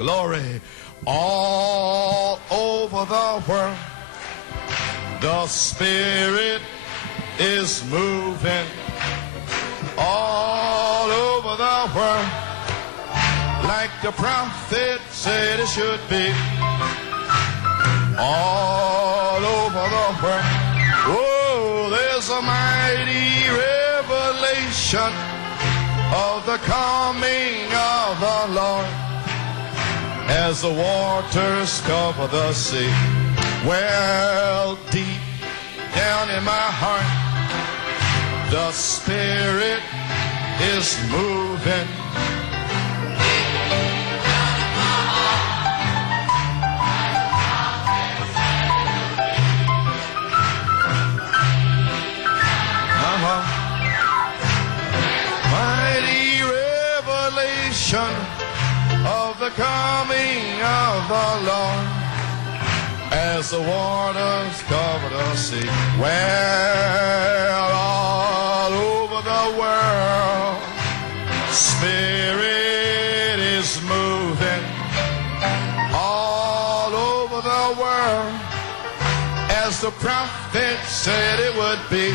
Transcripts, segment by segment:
Glory. All over the world, the Spirit is moving. All over the world, like the prophet said it should be. All over the world. Oh, there's a mighty revelation of the coming of the Lord as the waters cover the sea. Well, deep down in my heart, the Spirit is moving. Mighty revelation of the coming of the Lord as the waters cover the sea. Well, all over the world, Spirit is moving. All over the world, as the prophet said it would be.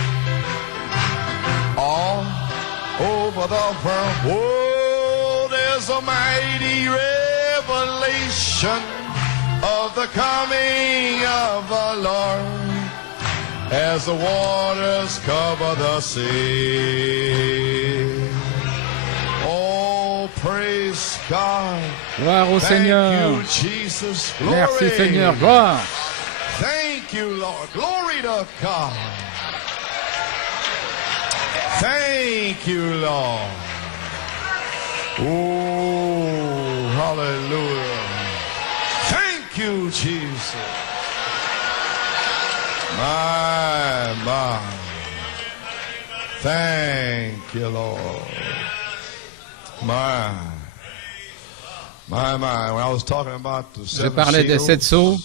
All over the world, oh, there's a mighty revelation of the coming of the Lord as the waters cover the sea. Oh, praise God. Gloire au Seigneur. Thank you, Jesus. Glory. Merci Seigneur, gloire. Thank you, Lord. Glory to God. Thank you, Lord. Oh, hallelujah. Thank you, Jesus. My. Thank you, Lord. My. When I was talking about the Je parlais des 7 sceaux,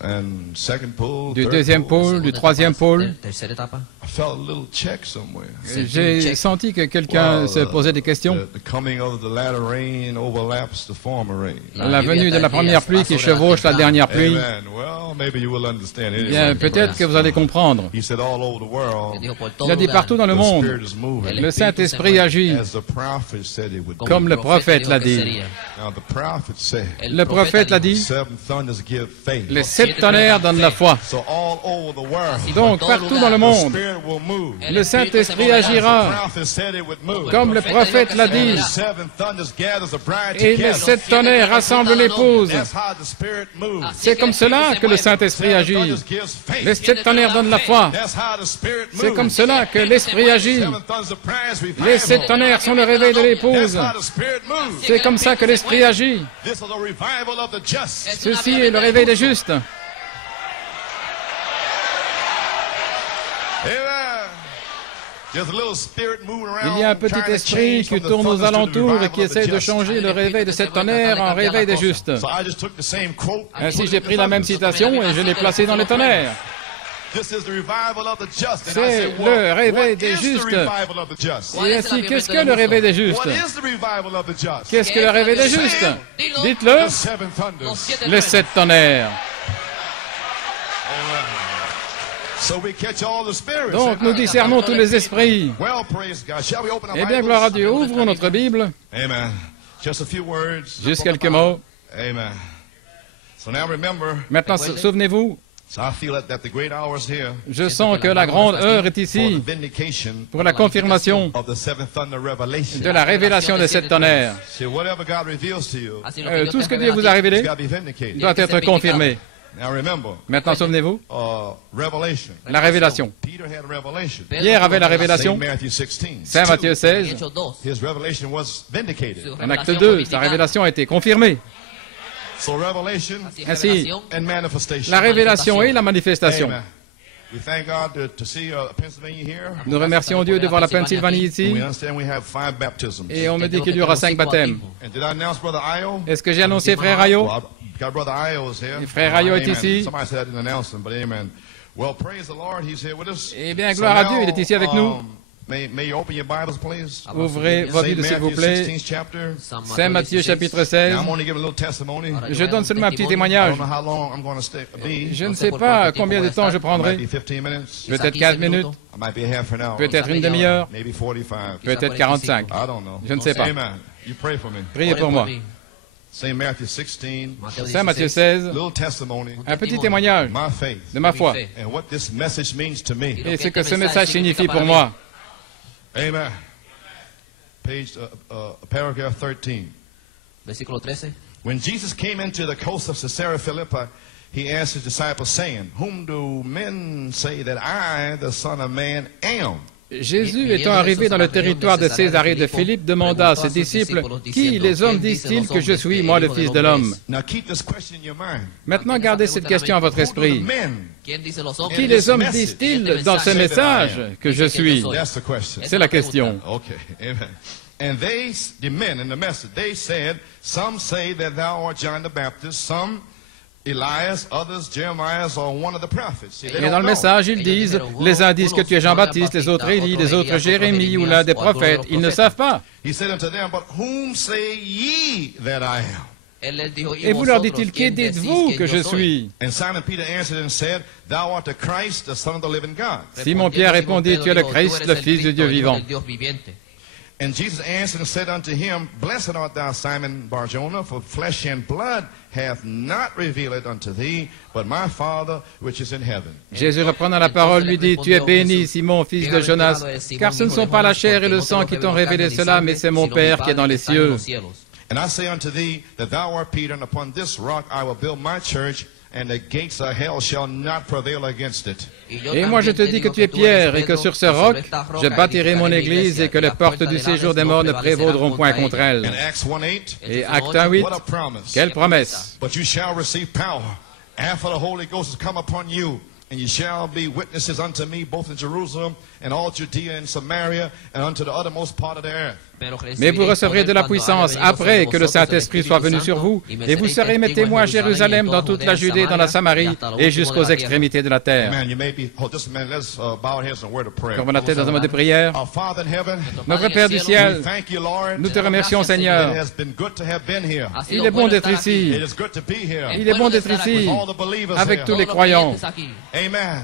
and second pole, du deuxième pôle, du troisième pôle. I felt a little check somewhere. J'ai senti que quelqu'un se posait des questions. The coming of the latter rain overlaps the former rain. La venue de la première pluie qui chevauche la dernière pluie. Amen. Well, maybe you will understand it. Bien, peut-être que vous allez comprendre. He said all over the world, Il a dit partout dans le the monde, Spirit is moving. le Saint-Esprit agit, As the prophet said it would do. comme le prophète l'a dit. Now the prophet said, Le prophète l'a dit, seven thunders give faith. les 7 tonnerres donnent la foi. So all over the world, Donc, partout dans le the monde, Spirit will move. le Saint-Esprit agira, The prophet said it would move. comme le prophète l'a dit. The seven thunders gathers the bride Et les together. 7 tonnerres rassemblent l'épouse. That's how the Spirit moves. C'est comme cela que le Saint-Esprit Seven agit. thunders gives faith. Les 7 tonnerres donnent la foi. That's how the Spirit moves. C'est comme cela que l'Esprit agit. Seven thunders the prize revival. Les 7 tonnerres sont le réveil de l'épouse. That's how the Spirit moves. C'est comme ça que l'Esprit agit. This is a revival of the just. Ceci est le réveil des justes. Amen. There's a little spirit moving around, Il y a un petit trying to esprit change qui from the tourne aux thunders to the alentours et revival qui of the essaie de just. changer le réveil de cette tonnerre en réveil des justes. So I just took the same quote and Ainsi, put it j'ai in the pris la même thunders. citation et je l'ai placée dans les tonnerres. This is the revival of the just. And I C'est said, le well, réveil what des is the justes. revival of the just? Et ainsi, qu'est-ce que le réveil des justes? What is the revival of the just? Qu'est-ce que le réveil des justes? The Dites-le, seven thunders. les 7 tonnerres. Amen. So we catch all the spirits. Donc, nous discernons tous les esprits. Well, praise God. Shall we open our Eh bien, Bibles? gloire à Dieu, ouvrons notre Bible. Amen. Just a few words. Juste quelques mots. Amen. So now remember, Maintenant, souvenez-vous, so I feel that the great hour is here je sens que la grande heure est for ici the vindication pour la confirmation of the seven thunder revelation. de la révélation de 7 tonnerres. See, whatever God reveals to you, Tout ce que Dieu vous a révélé it's got to be vindicated. doit être confirmé. Now remember, Maintenant, souvenez-vous, revelation. la révélation. Peter had a revelation. Pierre avait la révélation. Saint Matthew 16. Saint Matthieu 16, His revelation was vindicated. en acte 2, sa révélation a été confirmée. So revelation Ainsi, and manifestation. la révélation et la manifestation. Amen. We thank God to see Pennsylvania here. Nous remercions Dieu de voir la Pennsylvanie ici. We understand we have 5 baptisms. Et on me dit qu'il y aura 5 baptêmes. And did I announce Brother Io? Est-ce que j'ai annoncé Frère Ayo? Well, God, Brother Io is here. Et Frère Ayo est Amen. ici. Somebody said I didn't announce him, but amen. Well, praise the Lord, he's here with us. Eh bien, gloire à Dieu, il est ici avec nous. May you open your Bibles, please? Ouvrez vos Saint Bibles, s'il vous Matthew plaît. 16th chapter. Saint Matthieu, chapitre 16. Now, I'm only giving a little testimony. Je donne seulement un petit I témoignage. don't know how long I'm going to be. Je ne sais pas combien de temps je It might prendrai. be 15 minutes. Peut-être 15 minutes, I might be half an hour. peut-être une demi-heure, Maybe 45. peut-être 45. I don't know. Je ne sais pas. Amen. You pray for me. Priez pour moi. Saint Matthew 16. Saint Matthieu 16, Little testimony. un petit témoignage My faith. de ma foi And what this message means to me. et ce que ce message signifie pour moi. Amen. Page, paragraph 13. Versículo 13. When Jesus came into the coast of Caesarea Philippi, he asked his disciples, saying, Whom do men say that I, the Son of Man, am? Jésus, étant arrivé dans le territoire de Césarée de Philippe, demanda à ses disciples, « Qui les hommes disent-ils que je suis, moi, le Fils de l'homme ?» Now keep this question in your mind. Maintenant, gardez cette question à votre Who do the esprit. men? ¿Quién dice los hombres? Qui les hommes disent-ils dans ce message que je suis? That's the question. C'est la question. Okay, amen. And they, the men in the message, they said, Some say that thou art John the Baptist, some Elias, others Jeremiah, or one of the prophets. See, they Et don't dans le know. message, ils disent, les uns disent que tu es Jean-Baptiste, les autres Élie, les autres Jérémie ou l'un des prophètes. Ils ne savent pas. He said unto them, But whom say ye that I am? Él les dijo, Et vous leur vosotros, dit-il, qui ¿quién decís dites-vous que je yo soy? suis? And Simon Peter answered and said, Thou art the Christ, the Son of the living God. Simon Pierre répondit, tu es le Christ, le Fils du Dieu vivant. And Jesus answered and said unto him, Blessed art thou, Simon Bar-Jonah, for flesh and blood hath not revealed it unto thee, but my Father which is in heaven. Jésus reprenant la parole lui dit, tu es béni, Simon, fils de Jonas, car ce ne sont pas la chair et le sang qui t'ont révélé cela, mais c'est mon Père qui est dans les cieux. And I say unto thee that thou art Peter, and upon this rock I will build my church, and the gates of hell shall not prevail against it. Et moi je te dis que tu es Pierre, et que sur ce roc, je bâtirai mon église, et que les portes du séjour des morts ne prévaudront point contre elle. In Acts 1:8, Et Acte 1:8, what a promise. quelle promesse! But you shall receive power after the Holy Ghost has come upon you, and you shall be witnesses unto me both in Jerusalem and all Judea and Samaria and unto the uttermost part of the earth. Mais vous recevrez de la puissance après que le Saint-Esprit soit venu sur vous, et vous serez mes témoins à Jérusalem, dans toute la Judée, dans la Samarie, et jusqu'aux extrémités de la terre. Man, you may be, just a minute, let's bow our heads in a word of prayer. Comme on la tête dans un mot de prière, Our Father in heaven, notre Père du we ciel, thank you, Lord. nous te remercions, It Seigneur. has been good to have been here. Il est bon d'être ici. It is good to be here. Il est bon d'être ici, All the believers avec here. tous les croyants. Amen.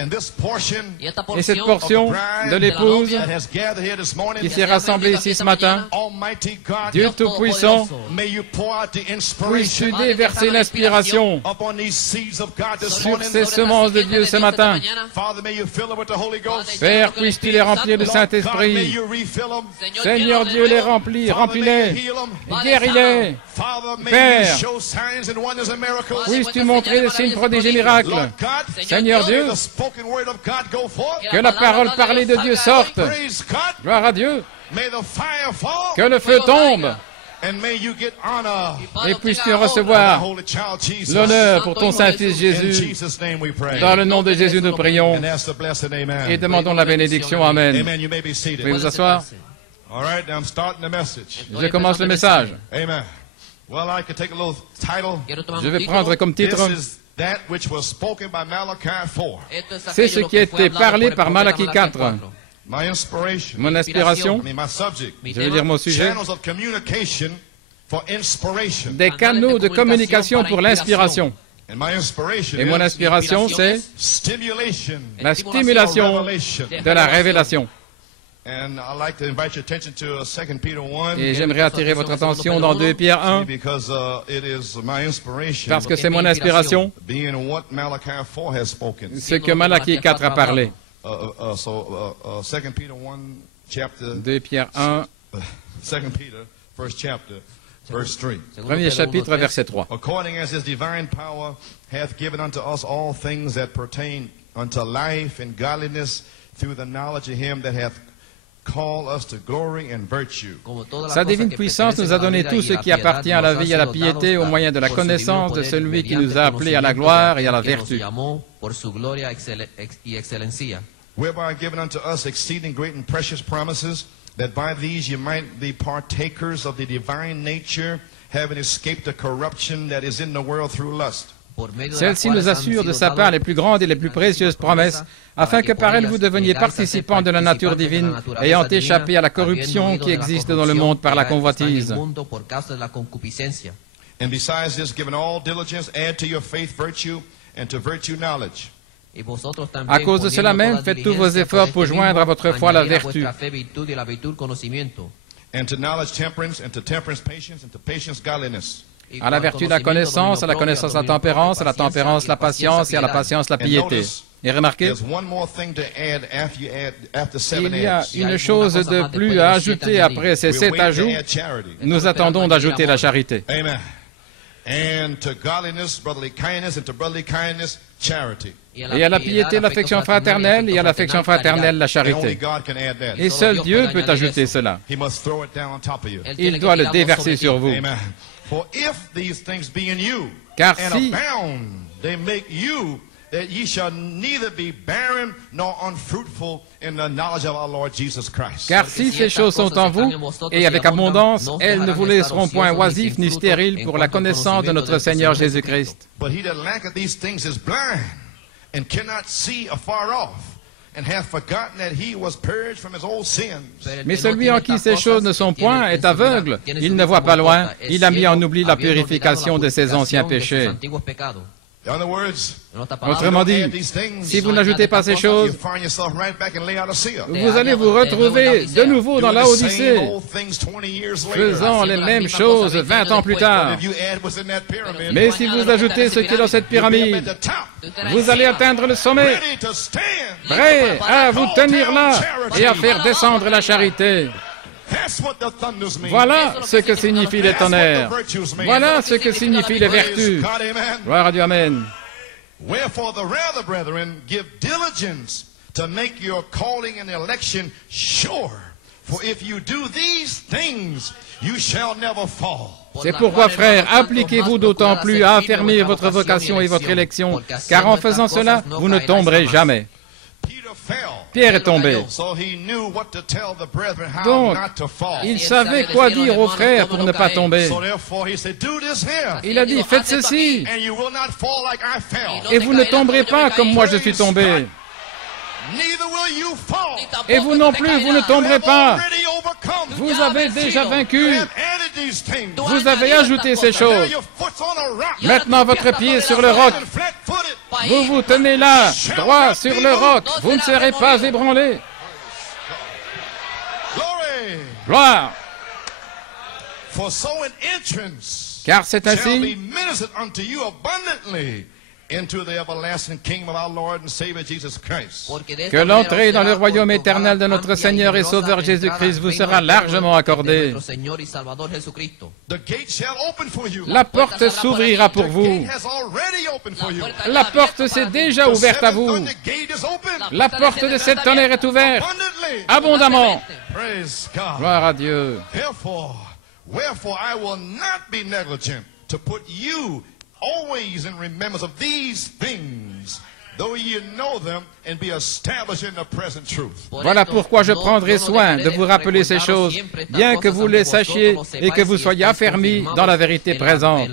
And this portion Et cette portion de l'épouse that has gathered here this morning, qui s'est rassemblée ici ce matin, Almighty God, Dieu Tout-Puissant, may you pour out the puisses-tu inspiration déverser l'inspiration upon these seeds of God this sur morning. ces semences de Dieu ce matin. Father, may you fill them with the Holy Ghost. Père, puisses-tu les remplir du Lord God, may Saint-Esprit. you refill them. Seigneur Dieu, les remplis, Father, may you remplis-les, heal them. guéris-les. Father, may Père, you show signs and wonders and miracles. puisses-tu montrer des signes, prodiges et miracles. Lord God, Seigneur Dieu, may the spoken word of God go forth. que la parole parlée de Dieu sorte. Praise God. Gloire à Dieu. May the fire fall. Que le feu tombe. And may you get honor. Et puisses-tu recevoir Holy child Jesus. l'honneur pour ton Saint-Fils In Jésus. Jesus' name we pray. Dans le nom de Jésus, nous prions And ask the blessed amen. et demandons la bénédiction. Amen. Amen. You may be seated. Pouvez vous asseoir? All right, now I'm starting the message. Je commence le message. Amen. Well, I could take a little title. Je vais prendre comme This titre, is that which was spoken by Malachi 4. c'est ce qui a été parlé par Malachie 4. My inspiration. Mon inspiration, I mean, my subject. je veux dire mon sujet, Channels of communication for inspiration. des canaux de communication pour l'inspiration. And my inspiration Et mon is inspiration, c'est stimulation la stimulation de la révélation. And I'd like to invite your attention to 2 Peter 1. Et j'aimerais attirer votre attention dans 2 Pierre 1, Because it is my inspiration. parce que c'est mon inspiration, Being what Malachi 4 has spoken. ce que Malachie 4 a parlé. 2 Peter 1 chapter 2 Pierre 1, 2 Peter first chapter verse 3. premier chapitre, verset 3. According as his divine power hath given unto us all things that pertain unto life and godliness through the knowledge of him that hath called us to glory and virtue. Sa divine puissance nous a donné tout ce qui appartient à la vie et à la piété au moyen de la connaissance de celui qui nous a appelés à la gloire et à la vertu. Whereby given unto us exceeding great and precious promises, that by these you might be partakers of the divine nature, having escaped the corruption that is in the world through lust. Celle-ci nous assure de sa part les plus grandes et les plus précieuses promesses, afin que par elles vous deveniez participants de la nature divine, ayant échappé à la corruption qui existe dans le monde par la convoitise. And besides this, given all diligence, add to your faith virtue, and to virtue knowledge. À cause de cela même, faites tous vos efforts pour joindre à votre foi la vertu. And to knowledge temperance, and to temperance patience, and to patience godliness. À la vertu la connaissance, à la tempérance la patience, et à la patience la piété. Et remarquez, il y a une chose de plus à ajouter après ces 7 ajouts. Nous attendons d'ajouter la charité. Amen. And to godliness, brotherly kindness, and to brotherly kindness, charity. Et à la piété, l'affection fraternelle, et à l'affection fraternelle, la And only charité. God can add that. Et seul Dieu peut ajouter cela. He must throw it down on top of you. Il doit le déverser sur vous. Amen. For if these things be in you, Car and si- abound, they make you that ye shall neither be barren nor unfruitful in the knowledge of our Lord Jesus Christ. Car si ces choses sont en vous, et avec abondance, elles ne vous laisseront point oisifs ni stériles pour la connaissance de notre Seigneur Jésus-Christ. But he that lacketh these things is blind, and cannot see afar off, and hath forgotten that he was purged from his old sins. Mais celui en qui ces choses ne sont point est aveugle. Il ne voit pas loin. Il a mis en oubli la purification de ses anciens péchés. In other words, Autrement dit, add these things, si vous n'ajoutez pas ces you choses, find yourself right back in Laodicea. vous allez vous retrouver de nouveau dans la Doing the same Odyssée, old things 20 years later. faisant les mêmes choses 20 ans plus tard. If you add what's in that pyramid, Mais si vous ajoutez ce qui est dans cette you'll be up pyramide, at the top, vous allez atteindre le sommet, ready to stand. prêt à vous tenir là et à faire descendre la charité. That's what the thunders mean. Voilà ce que signifient les That's what tonnerres. the virtues mean. Voilà ce que signifient les Praise vertus. God, amen. Gloire à Dieu, Amen. Wherefore the rather, brethren, give diligence to make your calling and election sure. For if you do these things, you shall never fall. C'est pourquoi, frères, appliquez-vous d'autant plus à affermir votre vocation et votre élection, car en faisant cela, vous ne tomberez jamais. Peter fell. Pierre est tombé. So he knew what to tell the brethren how Donc, not to fall. il savait quoi dire aux frères pour ne pas tomber. So therefore he said, do this here. Il a dit, faites ceci, And you will not fall like I fell. et vous ne tomberez pas comme moi je suis tombé. Neither will you fall. Et vous non plus, vous ne tomberez pas. Already overcome. Vous avez déjà vaincu. You have added these things. Vous avez ajouté ces Now choses. your foot's on a rock. Maintenant, votre pied est sur le roc. And flat-footed. Vous vous tenez là, droit sur le roc. Vous ne serez pas ébranlé. Glory. Gloire. For so an entrance Car c'est shall be ainsi ministered unto you abundantly into the everlasting kingdom of our Lord and Savior Jesus Christ. que l'entrée dans le royaume éternel de notre Seigneur et Sauveur Jésus-Christ vous sera largement accordée. The gate shall open for you. La porte s'ouvrira pour The vous. gate has already opened for you. La porte s'est déjà ouverte à The vous. thunder gate is open. La porte de cette tonnerre est ouverte Abundantly. abondamment. Praise God. Gloire à Dieu. Wherefore I will not be negligent to put you always in remembrance of these things, though ye know them and be established in the present truth. Voilà pourquoi je prendrai soin de vous rappeler ces choses, bien que vous les sachiez et que vous soyez affermis dans la vérité présente.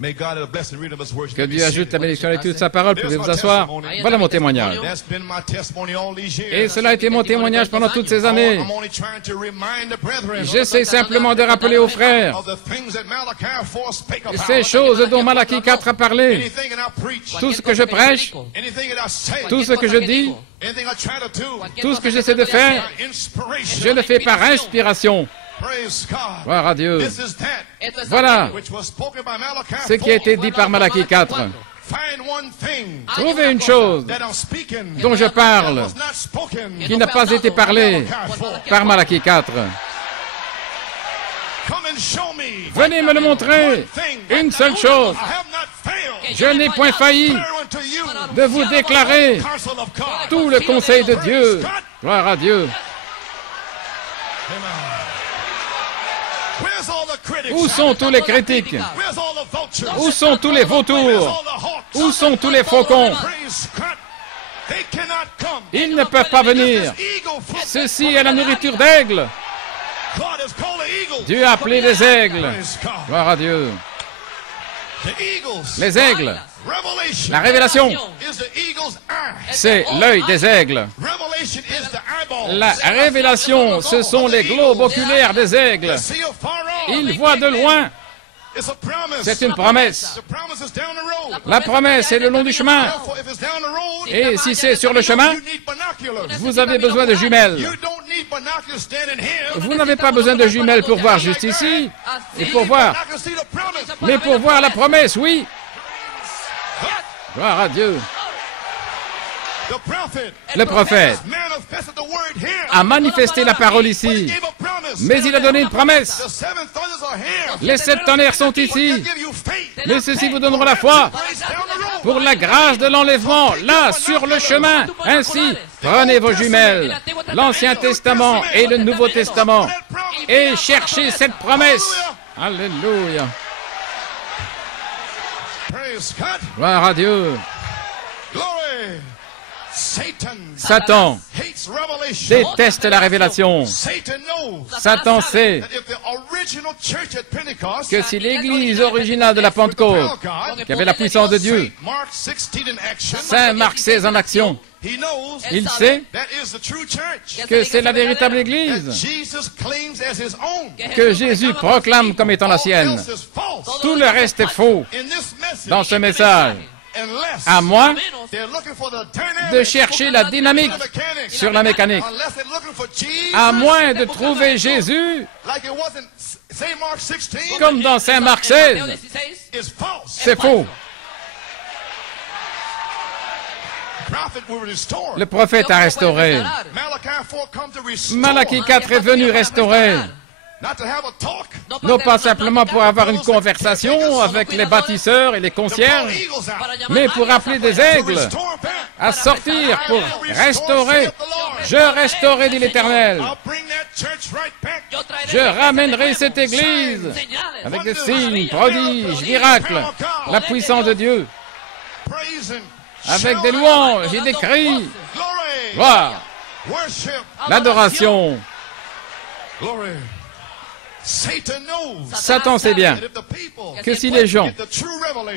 May God have blessed the reading of His word. Que Dieu ajoute la bénédiction et l'étude de sa parole. Pouvez vous asseoir. Voilà mon témoignage. That's been my testimony all these years. Et cela a été mon témoignage pendant toutes ces années. I'm only trying to remind the brethren J'essaie simplement de rappeler aux frères of the things that Malachi 4 spake about. ces choses dont Malachie 4 a parlé. Anything that I preach, Tout ce que je prêche, anything that I say, tout ce que je dis, anything I try to do, tout ce que j'essaie de faire, inspiration. je le fais par inspiration. Praise God. Gloire à Dieu. This is that Voilà which was spoken by Malachi ce qui a été dit par Malachie 4. Find one thing Trouvez une chose that I'm speaking dont je parle, that was not spoken qui n'a pas été parlée par Malachie 4. Come and show me Venez me le montrer. Une seule chose. I have not failed Je n'ai point failli declare unto you de vous déclarer counsel of God. tout le conseil de Dieu. Gloire à Dieu. Where's all the critics? Où sont tous les critiques? Where's all the vultures? Où sont tous les Where's vautours? all the hawks? Où sont tous les faucons? Praise God. They cannot come. Ils ne peuvent pas venir. This eagle fruit. Ceci est la nourriture d'aigle. God has called the eagle. Dieu a appelé les aigles. Praise God. Gloire à Dieu. Les aigles. La révélation, c'est l'œil des aigles. La révélation, ce sont les globes oculaires des aigles. Ils voient de loin. C'est une promesse. La promesse est le long du chemin. Et si c'est sur le chemin, vous avez besoin de jumelles. Vous n'avez pas besoin de jumelles pour voir juste ici, et pour voir. Mais pour voir la promesse, oui. Gloire à Dieu. Le prophète a manifesté la parole ici, mais il a donné une promesse. Les 7 tonnerres sont ici, mais ceux-ci vous donneront la foi pour la grâce de l'enlèvement, là, sur le chemin. Ainsi, prenez vos jumelles, l'Ancien Testament et le Nouveau Testament, et cherchez cette promesse. Alléluia. Gloire à Dieu. Satan déteste la révélation. Satan sait que si l'Église originale de la Pentecôte, qui avait la puissance de Dieu, Saint Marc 16 en action, il sait que c'est la véritable Église que Jésus proclame comme étant la sienne. Tout le reste est faux dans ce message. À moins de chercher la dynamique sur la mécanique. À moins de trouver Jésus comme dans Saint Marc 16. C'est faux. Le prophète a restauré. Malachie 4 est venu restaurer. Non pas simplement pour avoir une conversation avec les bâtisseurs et les concierges, mais pour appeler des aigles à sortir pour restaurer. Je restaurerai, dit l'Éternel. Je ramènerai cette église avec des signes, prodiges, miracles, la puissance de Dieu, avec des louanges et des cris. Gloire, l'adoration. Satan sait bien que si les gens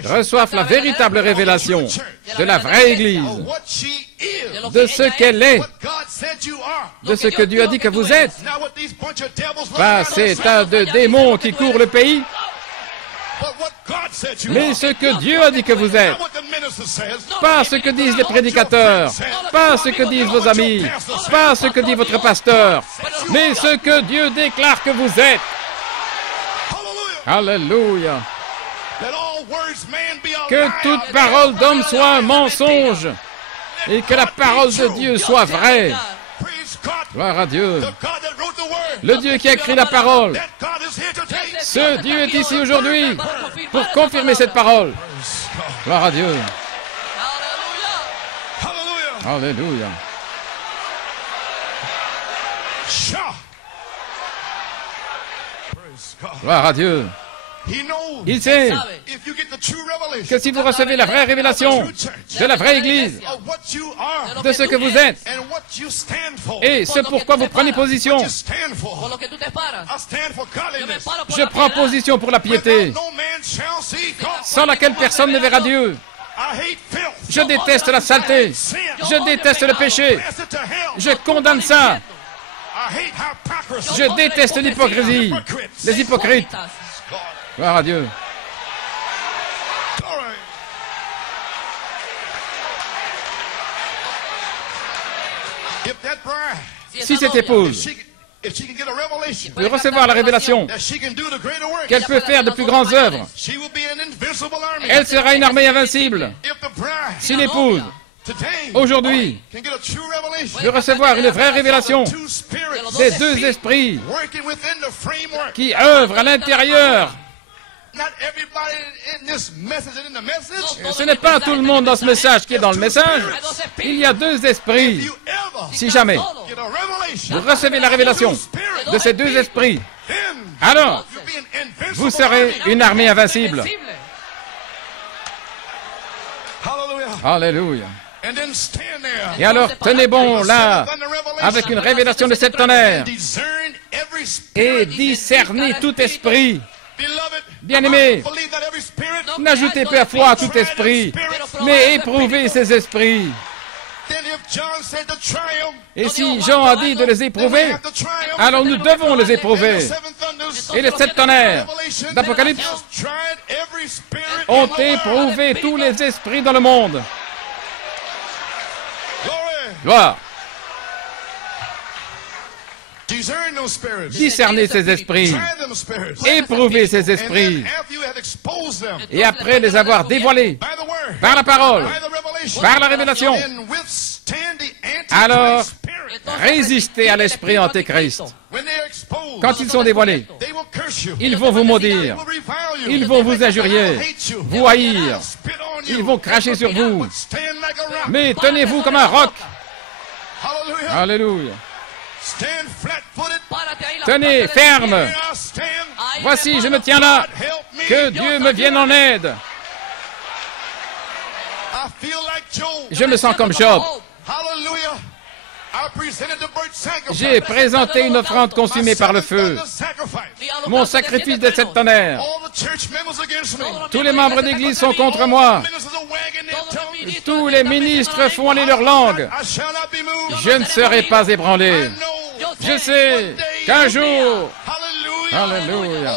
reçoivent la véritable révélation de la vraie Église, de ce qu'elle est, de ce que Dieu a dit que vous êtes, pas ces tas de démons qui courent le pays, mais ce que Dieu a dit que vous êtes, pas ce que disent les prédicateurs, pas ce que disent vos amis, pas ce que dit votre pasteur, mais ce que Dieu déclare que vous êtes. Alléluia. Que toute parole d'homme soit un mensonge et que la parole de Dieu soit vraie. Gloire à Dieu. Le Dieu qui a écrit la parole. Ce Dieu est ici aujourd'hui pour confirmer cette parole. Gloire à Dieu. Alléluia. Gloire à Dieu. Il sait que si vous recevez la vraie révélation de la vraie Église, de ce que vous êtes, et ce pourquoi vous prenez position, je prends position pour la piété, sans laquelle personne ne verra Dieu. Je déteste la saleté, je déteste le péché, je condamne ça. Je déteste l'hypocrisie, les hypocrites. Gloire à Dieu. Si cette épouse peut recevoir la révélation qu'elle peut faire de plus grandes œuvres, elle sera une armée invincible. Si l'épouse aujourd'hui de recevoir une vraie révélation des 2 esprits qui œuvrent à l'intérieur. Ce n'est pas tout le monde dans ce message qui est dans le message. Il y a 2 esprits. Si jamais vous recevez la révélation de ces 2 esprits, alors vous serez une armée invincible. Alléluia. Et alors, tenez bon là, avec une révélation de 7 tonnerres, et discernez tout esprit. Bien-aimés, N'ajoutez pas foi à tout esprit, mais éprouvez ces esprits. Et si Jean a dit de les éprouver, alors nous devons les éprouver. Et les 7 tonnerres d'Apocalypse ont éprouvé tous les esprits dans le monde. Gloire. Discernez ces esprits, éprouvez ces esprits, et après les avoir dévoilés par la parole, par la révélation, alors résistez à l'esprit antéchrist. Quand ils sont dévoilés, ils vont vous maudire, ils vont vous injurier, vous haïr, ils vont cracher sur vous. Mais tenez-vous comme un roc. Alléluia. Tenez ferme. Voici, je me tiens là. Que Dieu me vienne en aide. Je me sens comme Job. J'ai présenté une offrande consumée par le feu. Mon sacrifice de 7 tonnerres. Tous les membres d'église sont contre moi. Tous les ministres font aller leur langue. Je ne serai pas ébranlé. Je sais qu'un jour, alléluia,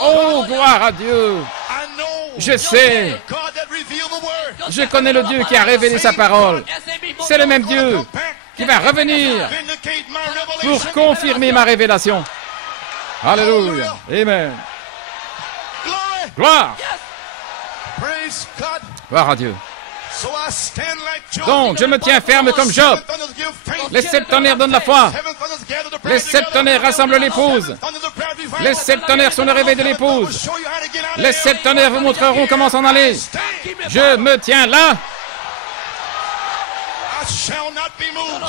oh gloire à Dieu, je sais, je connais le Dieu qui a révélé sa parole. C'est le même Dieu qui va revenir pour confirmer ma révélation. Alléluia, amen. Gloire. Gloire à Dieu. Donc, je me tiens ferme comme Job. Les 7 tonnerres donnent la foi. Les 7 tonnerres rassemblent l'épouse. Les 7 tonnerres sont le réveil de l'épouse. Les 7 tonnerres vous montreront comment s'en aller. Je me tiens là.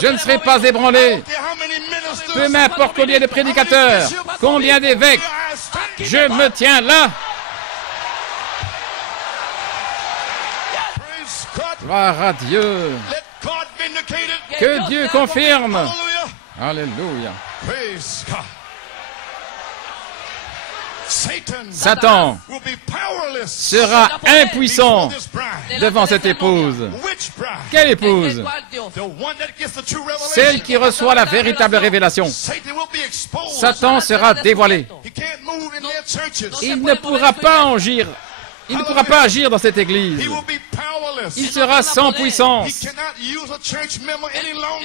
Je ne serai pas ébranlé. Peu m'importe combien de prédicateurs, combien d'évêques. Je me tiens là. Gloire à Dieu. Que Dieu confirme. Alléluia. Satan sera impuissant devant cette épouse. Quelle épouse? Celle qui reçoit la véritable révélation. Satan sera dévoilé. Il ne pourra pas agir. Il ne pourra pas agir dans cette église. Il sera sans puissance.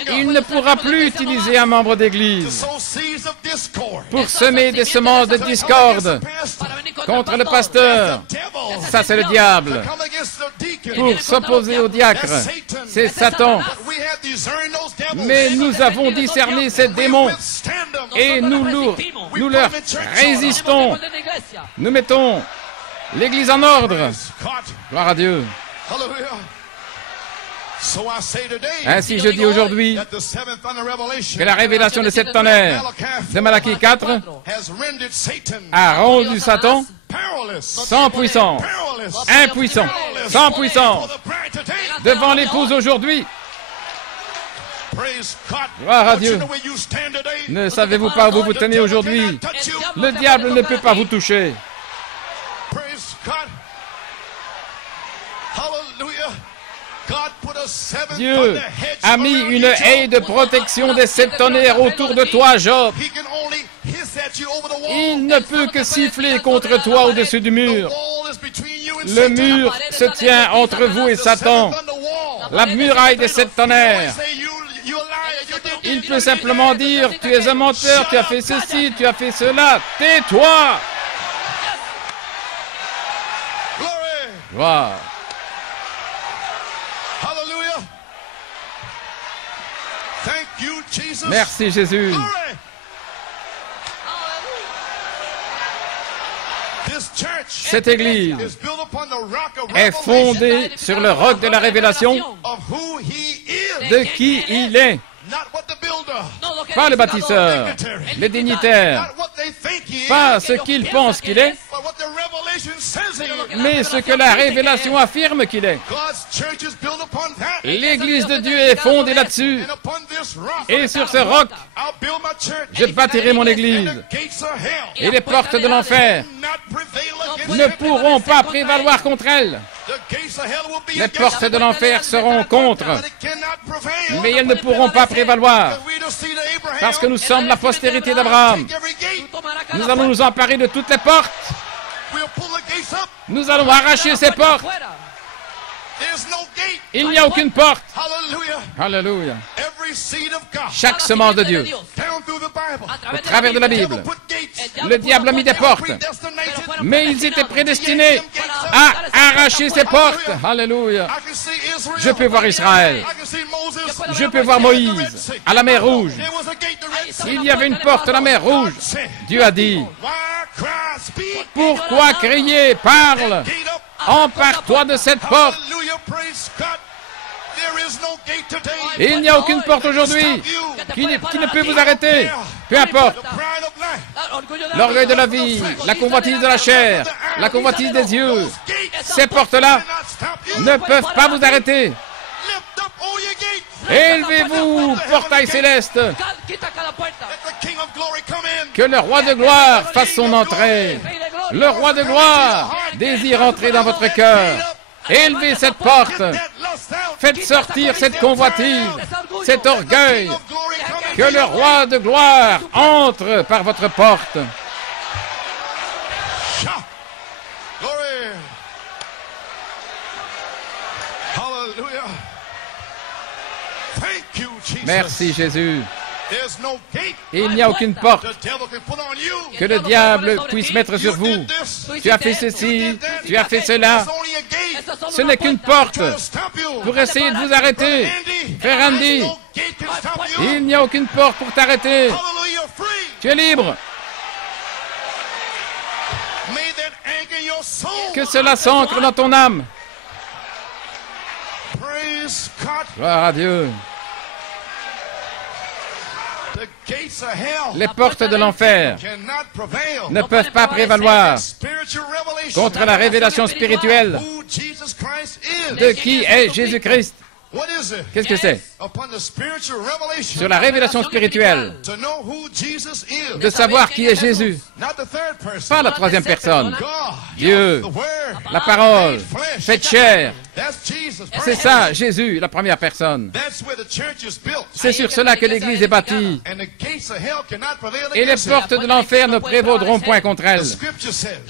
Il ne pourra plus utiliser un membre d'église pour semer des semences de discorde contre le pasteur. Ça, c'est le diable. Pour s'opposer au diacre, c'est Satan. Mais nous avons discerné ces démons et nous leur résistons. Nous mettons l'Église en ordre. Gloire à Dieu. Ainsi, je dis aujourd'hui que la révélation de 7 tonnerres de Malachie 4 a rendu Satan sans puissance, impuissant, sans puissance, devant l'épouse aujourd'hui. Gloire à Dieu. Ne savez-vous pas où vous vous tenez aujourd'hui? Le diable ne peut pas vous toucher. Dieu a mis une haie de protection des 7 tonnerres autour de toi, Job. Il ne peut que siffler contre toi au-dessus du mur. Le mur se tient entre vous et Satan. La muraille des 7 tonnerres. Il peut simplement dire, tu es un menteur, tu as fait ceci, tu as fait cela. Tais-toi. Gloire. Merci Jésus. Cette église est fondée sur le roc de la révélation de qui il est. Pas le bâtisseur, les dignitaires, pas ce qu'il pense qu'il est, mais ce que la révélation affirme qu'il est. L'Église de Dieu est fondée là-dessus. Et sur ce roc, je bâtirai mon Église. Et les portes de l'enfer ne pourront pas prévaloir contre elle. Les portes de l'enfer seront contre, mais elles ne pourront pas prévaloir, parce que nous sommes la postérité d'Abraham. Nous allons nous emparer de toutes les portes. Nous allons arracher ces portes. Il n'y a aucune porte. Alléluia. Chaque semence de Dieu, au travers de la Bible, le diable a mis des portes, mais ils étaient prédestinés à arracher ces portes. Alléluia. Je peux voir Israël. Je peux voir Moïse à la mer Rouge. Il y avait une porte à la mer Rouge. Dieu a dit, pourquoi crier? Parle. Empare-toi de cette porte. Il n'y a aucune porte aujourd'hui qui ne peut vous arrêter. Peu importe. L'orgueil de la vie, la convoitise de la chair, la convoitise des yeux, ces portes-là ne peuvent pas vous arrêter. Élevez-vous, portail céleste. Que le roi de gloire fasse son entrée. Le roi de gloire désire entrer dans votre cœur. Élevez cette porte. Faites sortir cette convoitise, cet orgueil. Que le roi de gloire entre par votre porte. Merci Jésus. Il n'y a aucune porte que le diable puisse mettre sur vous. Tu as fait ceci, tu as fait cela. Ce n'est qu'une porte pour essayer de vous arrêter. Frère Andy, il n'y a aucune porte pour t'arrêter. Tu es libre. Que cela s'ancre dans ton âme. Gloire à Dieu. Les portes de l'enfer ne peuvent pas prévaloir contre la révélation spirituelle de qui est Jésus-Christ. Qu'est-ce que c'est? Sur la révélation spirituelle, de savoir qui est Jésus. Pas la troisième personne. Dieu, la parole, faite chair. C'est ça, Jésus, la première personne. C'est sur cela que l'Église est bâtie. Et les portes de l'enfer ne prévaudront point contre elle.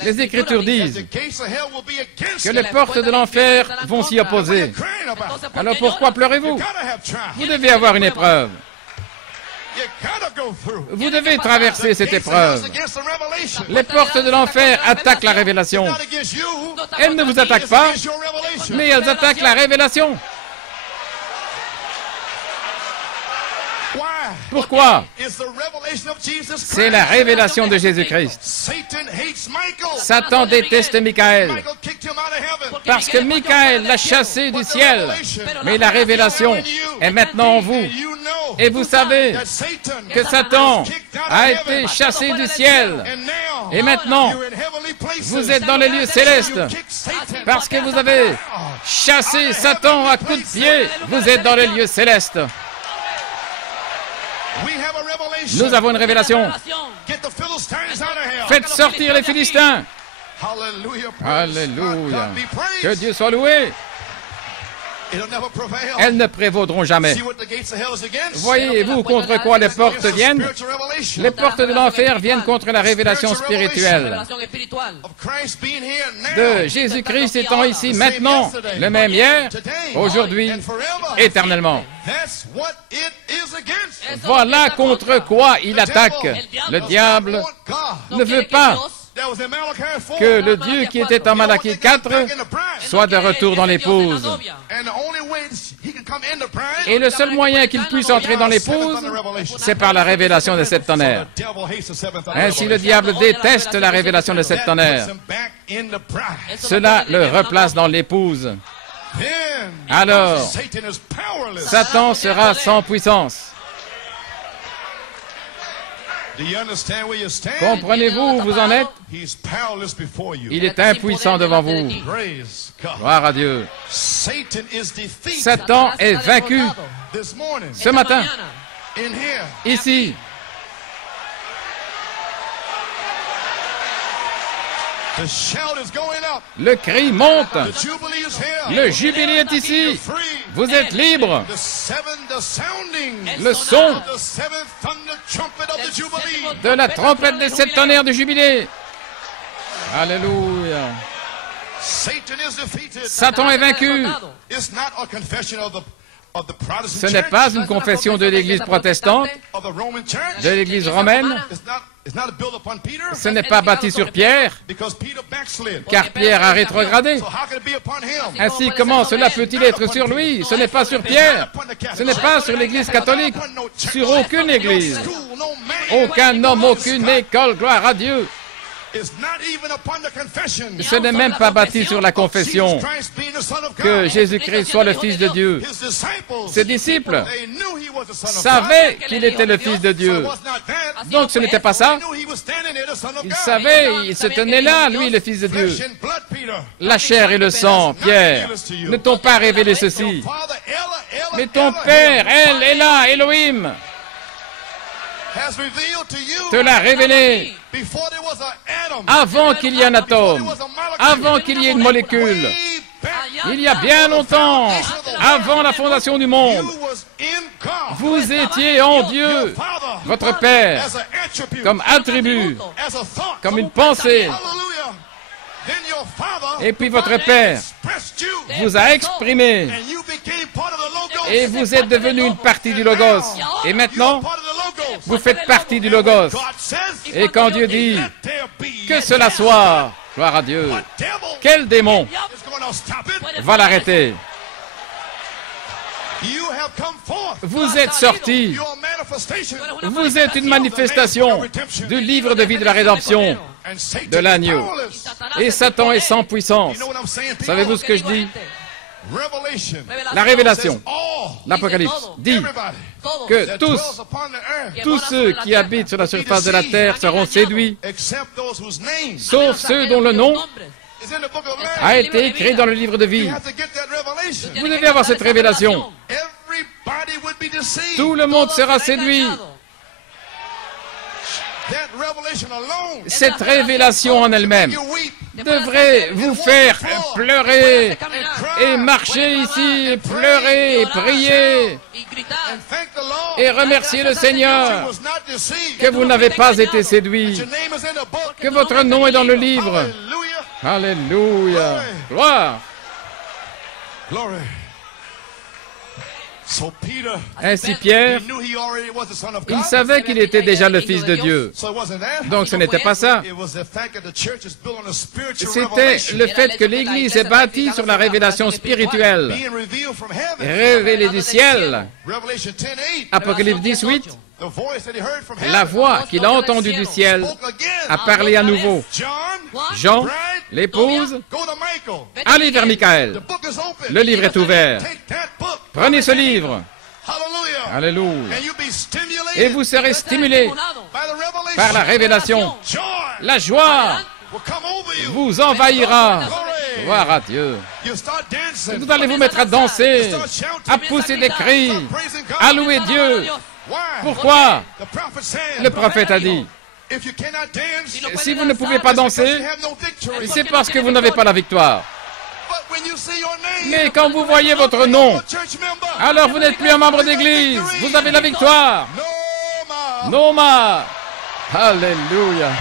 Les Écritures disent que les portes de l'enfer vont s'y opposer. Alors pourquoi pleurez-vous? Vous devez avoir une épreuve. Vous devez traverser cette épreuve. Les portes de l'enfer attaquent la révélation. Elles ne vous attaquent pas, mais elles attaquent la révélation. Pourquoi? C'est la révélation de Jésus-Christ. Satan déteste Michaël parce que Michaël l'a chassé du ciel. Mais la révélation est maintenant en vous. Et vous savez que Satan a été chassé du ciel. Et maintenant, vous êtes dans les lieux célestes. Parce que vous avez chassé Satan à coups de pied, vous êtes dans les lieux célestes. Nous avons une révélation. Faites sortir les Philistins. Alléluia. Que Dieu soit loué. Elles ne prévaudront jamais. Voyez-vous contre quoi les portes viennent? Les portes de l'enfer viennent contre la révélation spirituelle de Jésus-Christ étant ici maintenant, le même hier, aujourd'hui, éternellement. Voilà contre quoi il attaque. Le diable ne veut pas que le Dieu qui était en Malachie 4 soit de retour dans l'épouse. Et le seul moyen qu'il puisse entrer dans l'épouse, c'est par la révélation des sept tonnerres. Ainsi, le diable déteste la révélation des sept tonnerres. Cela le replace dans l'épouse. Alors, Satan sera sans puissance. Comprenez-vous où vous en êtes? Il est impuissant devant vous. Gloire à Dieu. Satan est vaincu ce matin, ici. Le cri monte. Le jubilé est ici. Vous êtes libres. Le son de la trompette des 7 tonnerres du jubilé. Alléluia. Satan est vaincu. Ce n'est pas une confession de l'Église protestante, de l'Église romaine. Ce n'est pas bâti sur Pierre, car Pierre a rétrogradé. Ainsi, comment cela peut-il être sur lui? Ce n'est pas sur Pierre. Ce n'est pas sur l'Église catholique. Sur aucune Église. Aucun homme, aucune école, gloire à Dieu. Ce n'est même pas bâti sur la confession que Jésus-Christ soit le Fils de Dieu. Ses disciples savaient qu'il était le Fils de Dieu. Donc ce n'était pas ça. Ils savaient, il se tenait là, lui, le Fils de Dieu. La chair et le sang, Pierre, ne t'ont pas révélé ceci. Mais ton Père, elle, est là, Elohim, te l'a révélé avant qu'il y ait un atome, avant qu'il y ait une molécule. Il y a bien longtemps, avant la fondation du monde, vous étiez en Dieu, votre Père, comme attribut, comme une pensée. Et puis votre Père vous a exprimé et vous êtes devenu une partie du Logos. Et maintenant, vous faites partie du Logos. Et quand Dieu dit que cela soit, gloire à Dieu, quel démon va l'arrêter? Vous êtes sortis. Vous êtes une manifestation du livre de vie de la rédemption de l'agneau. Et Satan est sans puissance. Savez-vous ce que je dis? La révélation, l'Apocalypse, dit que tous ceux qui habitent sur la surface de la terre seront séduits, sauf ceux dont le nom a été écrit dans le livre de vie. Vous devez avoir cette révélation. Tout le monde sera séduit. Cette révélation en elle-même devrait vous faire pleurer et marcher ici, et pleurer et prier et remercier le Seigneur que vous n'avez pas été séduit, que votre nom est dans le livre. Alléluia. Gloire. Ainsi Pierre, il savait qu'il était déjà le Fils de Dieu. Donc ce n'était pas ça. C'était le fait que l'Église est bâtie sur la révélation spirituelle, révélée du ciel. Apocalypse 18, la voix qu'il a entendue du ciel a parlé à nouveau. Jean, l'épouse, allez vers Michaël. Le livre est ouvert. Prenez ce livre. Alléluia. Et vous serez stimulés par la révélation. La joie vous envahira. Gloire à Dieu. Vous allez vous mettre à danser, à pousser des cris, à louer Dieu. Pourquoi? Le prophète a dit, si vous ne pouvez pas danser, c'est parce que vous n'avez pas la victoire. Mais quand vous voyez votre nom, alors vous n'êtes plus un membre d'église. Vous avez la victoire. Noma. Alléluia.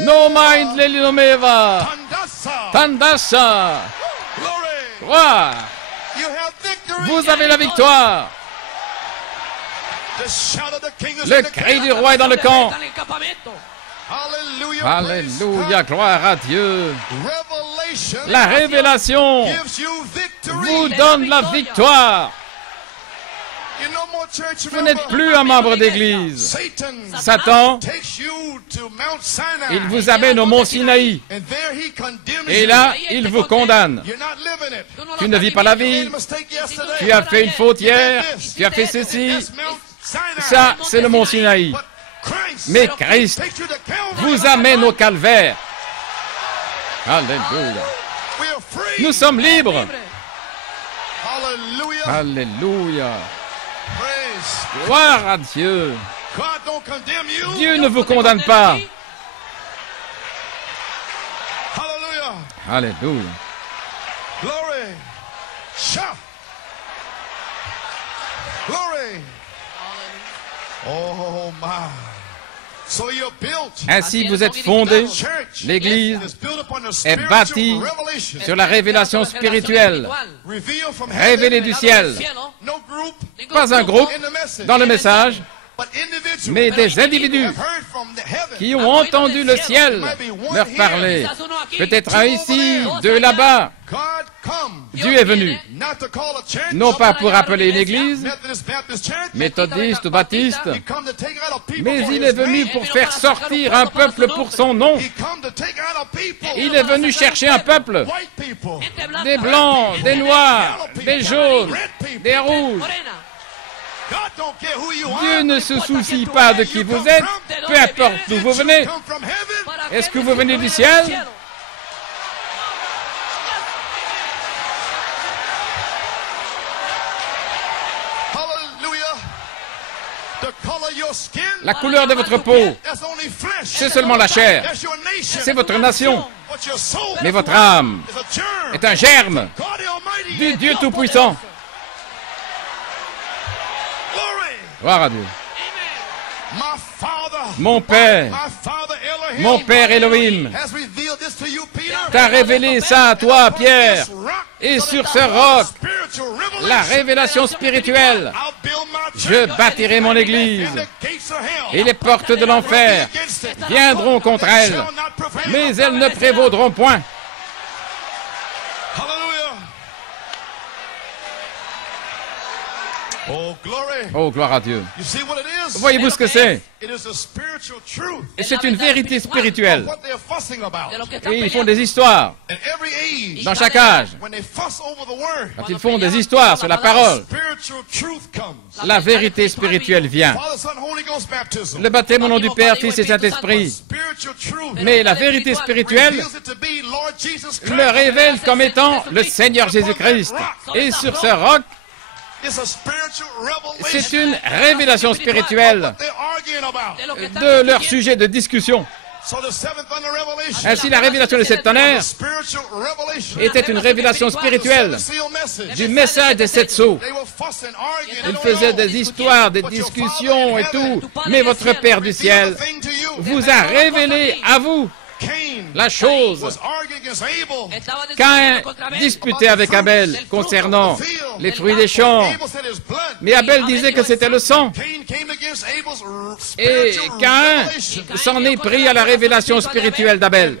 Noma indleli nomeva. Tandasa. Gloire. Vous avez la victoire. Le cri du roi est dans le camp. Alléluia, gloire à Dieu. La révélation vous donne la victoire. Vous n'êtes plus un membre d'église. Satan, il vous amène au mont Sinaï. Et là, il vous condamne. Tu ne vis pas la vie. Tu as fait une faute hier. Tu as fait ceci. Ça, c'est le mont Sinaï. Mais Christ vous amène au calvaire. Alléluia. Nous sommes libres. Alléluia. Gloire à Dieu. Dieu ne vous condamne pas. Alléluia. Glory. Shout. Glory. Oh my. So you're built. Ainsi vous êtes fondés. L'Église est bâtie sur la révélation spirituelle, révélée du ciel. Pas un groupe dans le message, mais des individus qui ont entendu le ciel leur parler. Peut-être un ici, deux là-bas. Dieu est venu, non pas pour appeler une église, méthodiste ou baptiste, mais il est venu pour faire sortir un peuple pour son nom. Il est venu chercher un peuple, des blancs, des noirs, des jaunes, des rouges. Dieu ne se soucie pas de qui vous êtes, peu importe d'où vous venez. Est-ce que vous venez du ciel? La couleur de votre peau, c'est seulement la chair. C'est votre nation. Mais votre âme est un germe du Dieu Tout-Puissant. Gloire à Dieu. Mon Père Elohim, t'a révélé ça à toi, Pierre. Et sur ce roc, la révélation spirituelle, je bâtirai mon église. Et les portes de l'enfer viendront contre elle, mais elles ne prévaudront point. Oh, gloire à Dieu. Voyez-vous ce que c'est? Et c'est une vérité spirituelle. Et ils font des histoires. Dans chaque âge, quand ils font des histoires sur la parole, la vérité spirituelle vient. Le baptême au nom du Père, Fils et Saint-Esprit. Mais la vérité spirituelle le révèle comme étant le Seigneur Jésus-Christ. Et sur ce roc, c'est une révélation spirituelle de leur sujet de discussion. Ainsi, la révélation des sept tonnerres était une révélation spirituelle du message des sept sceaux. Ils faisaient des histoires, des discussions et tout, mais votre Père du ciel vous a révélé à vous la chose. Caïn disputait avec Abel concernant les fruits des champs. Mais Abel disait que c'était le sang. Et Caïn s'en est pris à la révélation spirituelle d'Abel.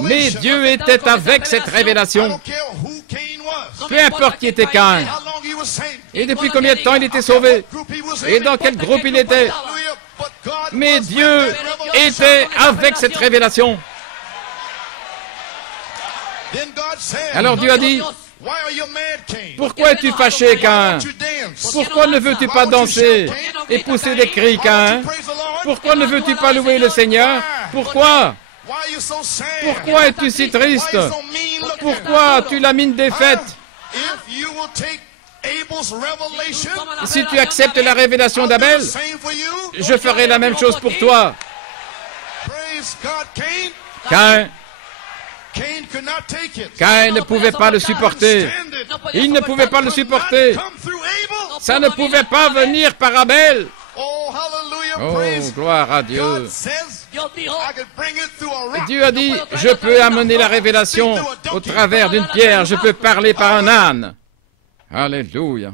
Mais Dieu était avec cette révélation. Peu importe qui était Caïn. Et depuis combien de temps il était sauvé. Et dans quel groupe il était. Mais Dieu était avec cette révélation. Alors Dieu a dit, pourquoi es-tu fâché, Caïn? Pourquoi ne veux-tu pas danser et pousser des cris, Caïn? Pourquoi ne veux-tu pas louer le Seigneur? Pourquoi? Pourquoi es-tu si triste? Pourquoi as-tu la mine défaite? Si tu acceptes la révélation d'Abel, je ferai la même chose pour toi. Caïn ne pouvait pas le supporter. Il ne pouvait pas le supporter. Ça ne pouvait pas venir par Abel. Oh, gloire à Dieu. Dieu a dit, je peux amener la révélation au travers d'une pierre, je peux parler par un âne. Alléluia.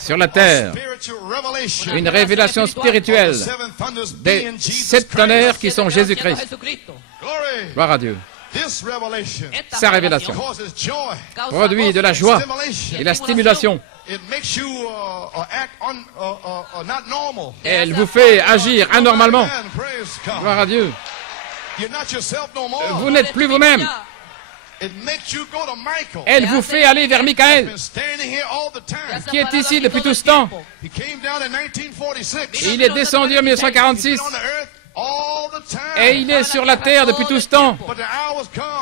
Sur la terre, une révélation spirituelle des sept tonnerres qui sont Jésus-Christ. Gloire à Dieu. Sa révélation produit de la joie et la stimulation. Elle vous fait agir anormalement. Gloire à Dieu. Vous n'êtes plus vous-même. Elle vous fait aller vers Michael, qui est ici depuis tout ce temps. Il est descendu en 1946 Et il est sur la terre depuis tout ce temps.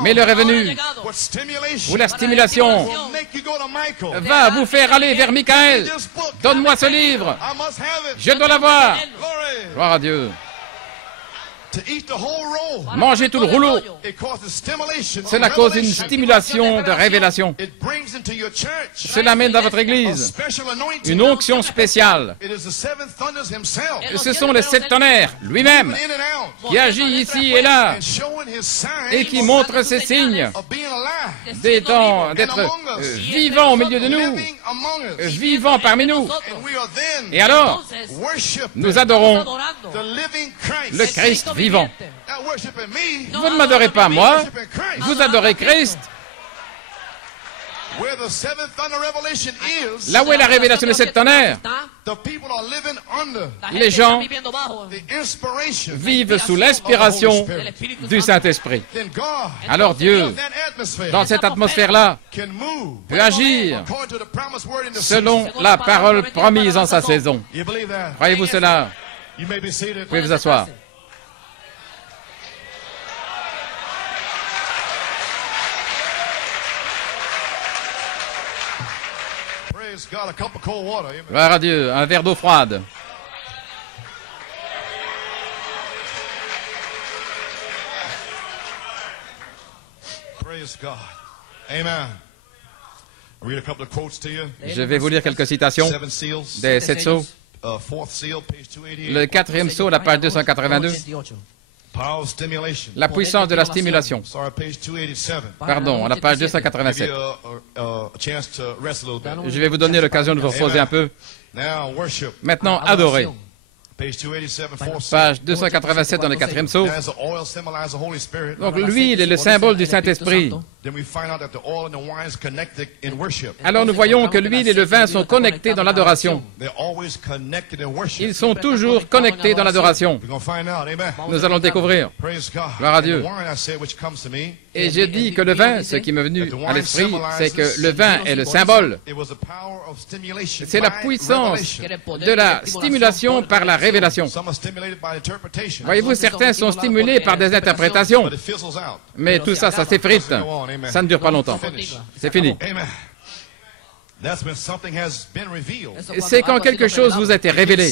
Mais l'heure est venue où la stimulation va vous faire aller vers Michael. Donne-moi ce livre. Je dois l'avoir. Gloire à Dieu. Manger tout le rouleau, cela cause une stimulation de révélation. Cela amène dans votre église une onction spéciale. Ce sont les 7 tonnerres lui-même qui agit ici et là et qui montre ses signes d'être vivant au milieu de nous, vivant parmi nous. Et alors, nous adorons le Christ vivant. Vous ne m'adorez pas moi, vous adorez Christ. Là où est la révélation des 7 tonnerres, les gens vivent sous l'inspiration du Saint-Esprit. Alors Dieu, dans cette atmosphère-là, peut agir selon la parole promise en sa saison. Croyez-vous cela? Vous pouvez vous asseoir. Gloire à Dieu, un verre d'eau froide. Je vais vous lire quelques citations des 7 sceaux. Le 4e sceau, la page 282. La puissance de la stimulation. Pardon, à la page 287. Je vais vous donner l'occasion de vous reposer un peu. Maintenant, adorer. Page 287 dans le 4e sceau. Donc l'huile est le symbole du Saint-Esprit. Alors nous voyons que l'huile et le vin sont connectés dans l'adoration. Ils sont toujours connectés dans l'adoration. Nous allons le découvrir. Gloire à Dieu. Et j'ai dit que le vin, ce qui m'est venu à l'esprit, c'est que le vin est le symbole. C'est la puissance de la stimulation par la révélation. Voyez-vous, certains sont stimulés par des interprétations. Mais tout ça, ça s'effrite. Ça ne dure pas longtemps. C'est fini. C'est quand quelque chose vous a été révélé.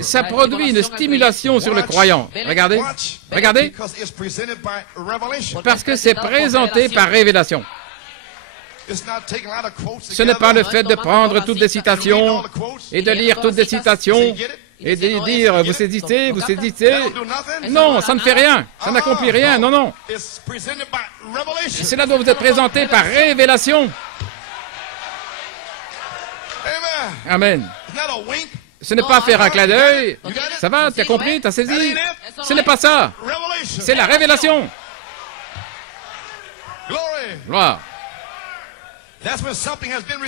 Ça produit une stimulation sur le croyant. Regardez, regardez. Parce que c'est présenté par révélation. Ce n'est pas le fait de prendre toutes les citations et de lire toutes les citations et de dire, vous saisissez, vous saisissez. Non, ça ne fait rien. Ça n'accomplit rien. Non, non. Cela doit vous être présenté par révélation. Amen. Ce n'est pas faire un clin d'œil. Ça va, tu as compris, tu as saisi? Ce n'est pas ça. C'est la révélation. Gloire.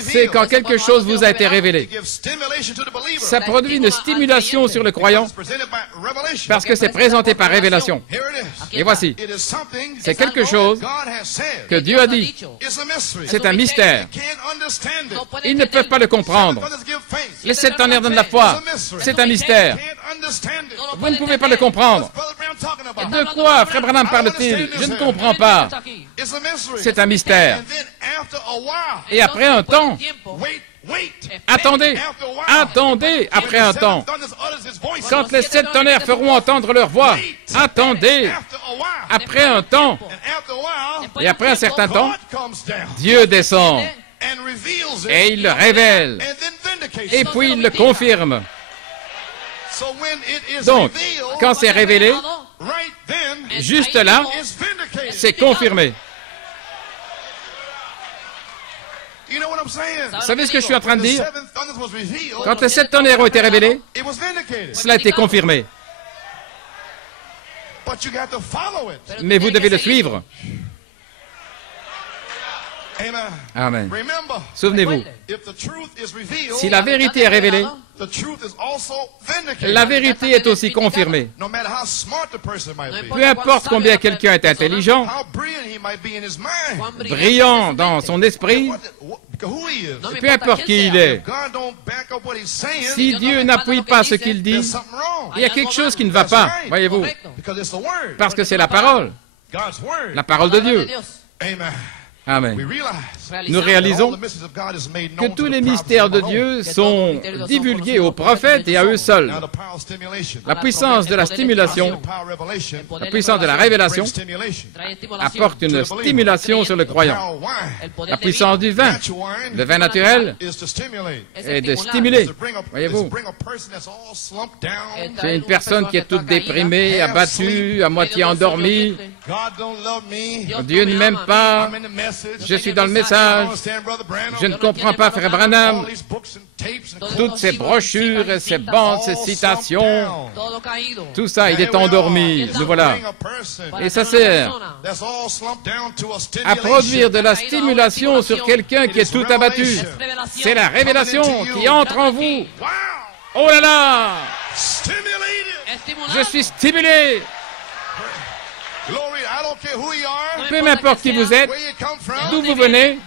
C'est quand quelque chose vous a été révélé. Ça produit une stimulation sur le croyant parce que c'est présenté par révélation. Et voici, c'est quelque chose que Dieu a dit. C'est un mystère. Ils ne peuvent pas le comprendre. Les 7 tonnerres donnent la foi. C'est un mystère. Vous ne pouvez pas le comprendre. De quoi Frère Branham parle-t-il? Je ne comprends pas. C'est un mystère. Et après un temps, attendez, attendez, après un temps, quand les 7 tonnerres feront entendre leur voix, attendez, après un temps, et après un certain temps, Dieu descend, et il le révèle, et puis il le confirme. Donc, quand c'est révélé, juste là, c'est confirmé. Vous savez ce que je suis en train de dire? Quand les 7 tonnerres ont été révélés, cela a été confirmé. Mais vous devez le suivre. Amen. Souvenez-vous, si la vérité est révélée, la vérité est aussi confirmée. Peu importe combien quelqu'un est intelligent, brillant dans son esprit, Peu importe qui il est. Si Dieu n'appuie pas ce qu'il dit, il y a quelque chose qui ne va pas, voyez-vous. Parce que c'est la parole de Dieu. Amen. Nous réalisons que tous les mystères de Dieu sont divulgués aux prophètes et à eux seuls. La puissance de la stimulation, la puissance de la révélation apporte une stimulation sur le croyant. La puissance du vin, le vin naturel, est de stimuler. Voyez-vous, c'est une personne qui est toute déprimée, abattue, à moitié endormie. Dieu ne m'aime pas. Je suis dans le message. Je ne comprends pas, frère Branham. Toutes ces brochures, et ces bandes, ces citations, tout ça, il est endormi. Nous voilà. Et ça sert à produire de la stimulation sur quelqu'un qui est tout abattu. C'est la révélation qui entre en vous. Oh là là! Je suis stimulé. Peu m'importe qui vous êtes, d'où vous venez.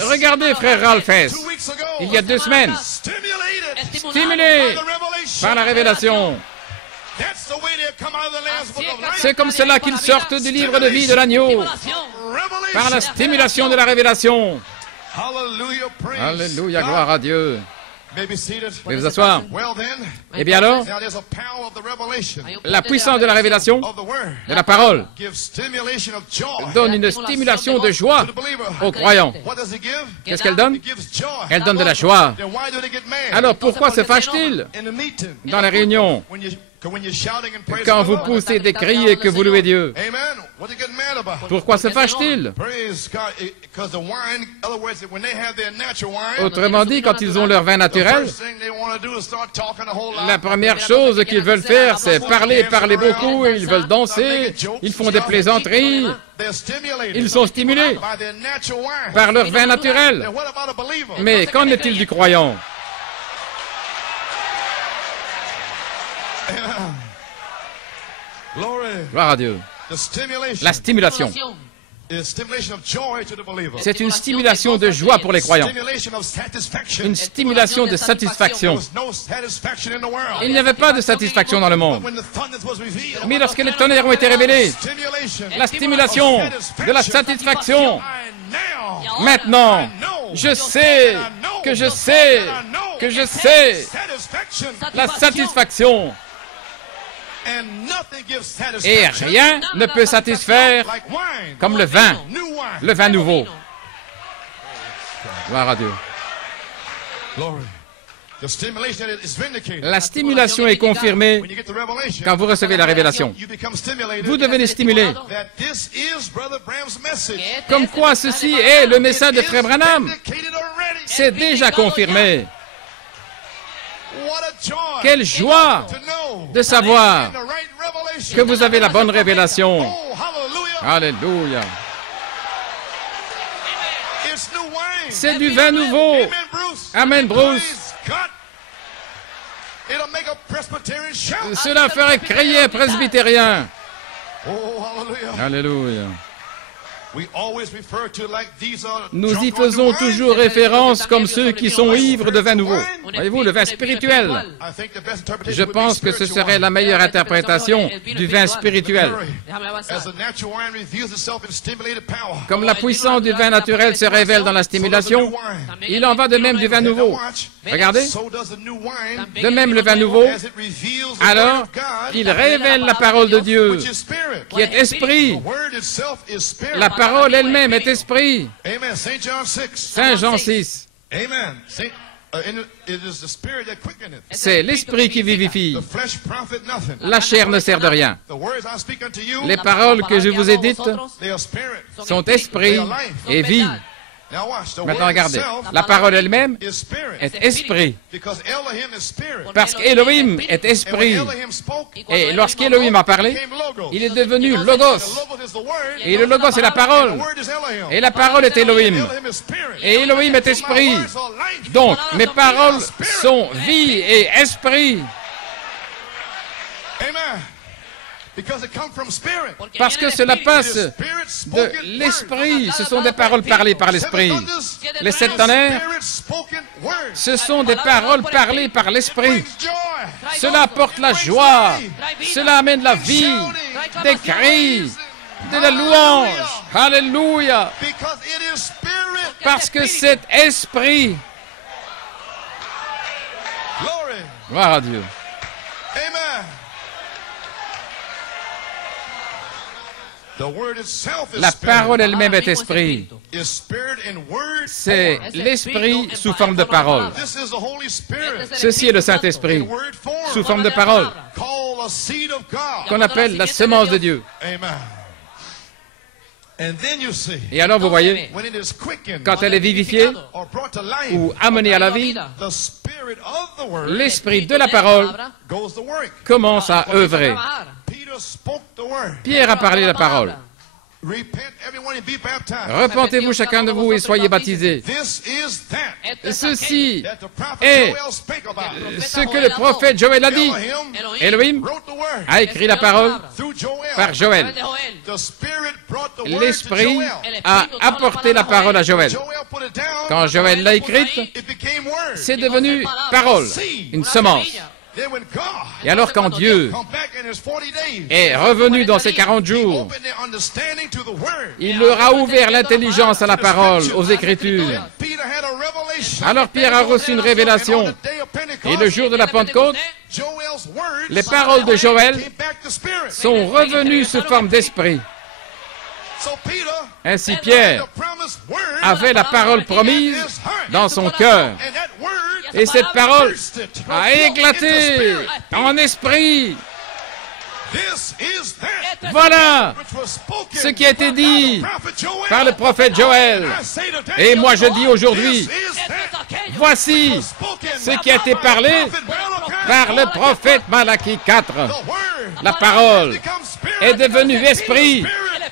Regardez frère Ralph Hess, il y a 2 semaines, stimulé par la révélation. C'est comme cela qu'ils sortent du livre de vie de l'agneau, par la stimulation de la révélation. Alléluia, gloire à Dieu. Vous pouvez vous asseoir. Eh bien alors, la puissance de la révélation, de la parole, donne une stimulation de joie aux croyants. Qu'est-ce qu'elle donne? Elle donne de la joie. Alors pourquoi se fâche-t-il dans les réunions? Quand vous poussez des cris et que vous louez Dieu. Pourquoi se fâche-t-il? Autrement dit, quand ils ont leur vin naturel, la première chose qu'ils veulent faire, c'est parler beaucoup, et ils veulent danser, ils font des plaisanteries, ils sont stimulés par leur vin naturel. Mais qu'en est-il du croyant? Gloire à Dieu. La stimulation. C'est une stimulation de joie pour les croyants. Une stimulation de satisfaction. Il n'y avait pas de satisfaction dans le monde. Mais lorsque les tonnerres ont été révélés, la stimulation de la satisfaction. Maintenant, je sais que je sais que je sais la satisfaction. Et rien ne peut satisfaire comme le vin nouveau. Gloire à Dieu. La stimulation est confirmée quand vous recevez la révélation. Vous devenez stimulé. Comme quoi ceci est le message de Frère Branham. C'est déjà confirmé. Quelle joie de savoir que vous avez la bonne révélation. Alléluia. C'est du vin nouveau. Amen, Bruce. Cela ferait crier un presbytérien. Alléluia. Nous y faisons toujours référence comme ceux qui sont ivres de vin nouveau. Voyez-vous, le vin spirituel. Je pense que ce serait la meilleure interprétation du vin spirituel. Comme la puissance du vin naturel se révèle dans la stimulation, il en va de même du vin nouveau. Regardez. De même le vin nouveau, alors il révèle la parole de Dieu, qui est esprit. La parole elle-même est esprit. Saint Jean 6. C'est l'esprit qui vivifie. La chair ne sert de rien. Les paroles que je vous ai dites sont esprit et vie. Maintenant, regardez. La parole elle-même est esprit. Parce qu'Élohim est esprit. Et lorsqu'Élohim a parlé, il est devenu Logos. Et le Logos est la parole. Et la parole est Élohim. Et Élohim est esprit. Donc, mes paroles sont vie et esprit. Parce que cela passe de l'esprit. Ce sont des paroles parlées par l'esprit. Les 7 tonnerres, ce sont des paroles parlées par l'esprit. Cela apporte la joie. Cela amène la vie, des cris, de la louange. Alléluia. Parce que cet esprit. Gloire à Dieu. La parole elle-même est esprit. C'est l'esprit sous forme de parole. Ceci est le Saint-Esprit, sous forme de parole, qu'on appelle la semence de Dieu. Et alors vous voyez, quand elle est vivifiée ou amenée à la vie, l'esprit de la parole commence à œuvrer. Pierre a parlé la parole. Repentez-vous chacun de vous et soyez baptisés. Ceci est ce que le prophète Joël a dit. Elohim a écrit la parole par Joël. L'Esprit a apporté la parole à Joël. Quand Joël l'a écrite, c'est devenu parole, une semence. Et alors quand Dieu est revenu dans ses 40 jours, il leur a ouvert l'intelligence à la parole, aux Écritures. Alors Pierre a reçu une révélation. Et le jour de la Pentecôte, les paroles de Joël sont revenues sous forme d'esprit. Ainsi Pierre avait la parole promise dans son cœur. Et cette parole a éclaté en esprit. Voilà ce qui a été dit par le prophète Joël. Et moi je dis aujourd'hui, voici ce qui a été parlé par le prophète Malachie 4. La parole est devenue esprit.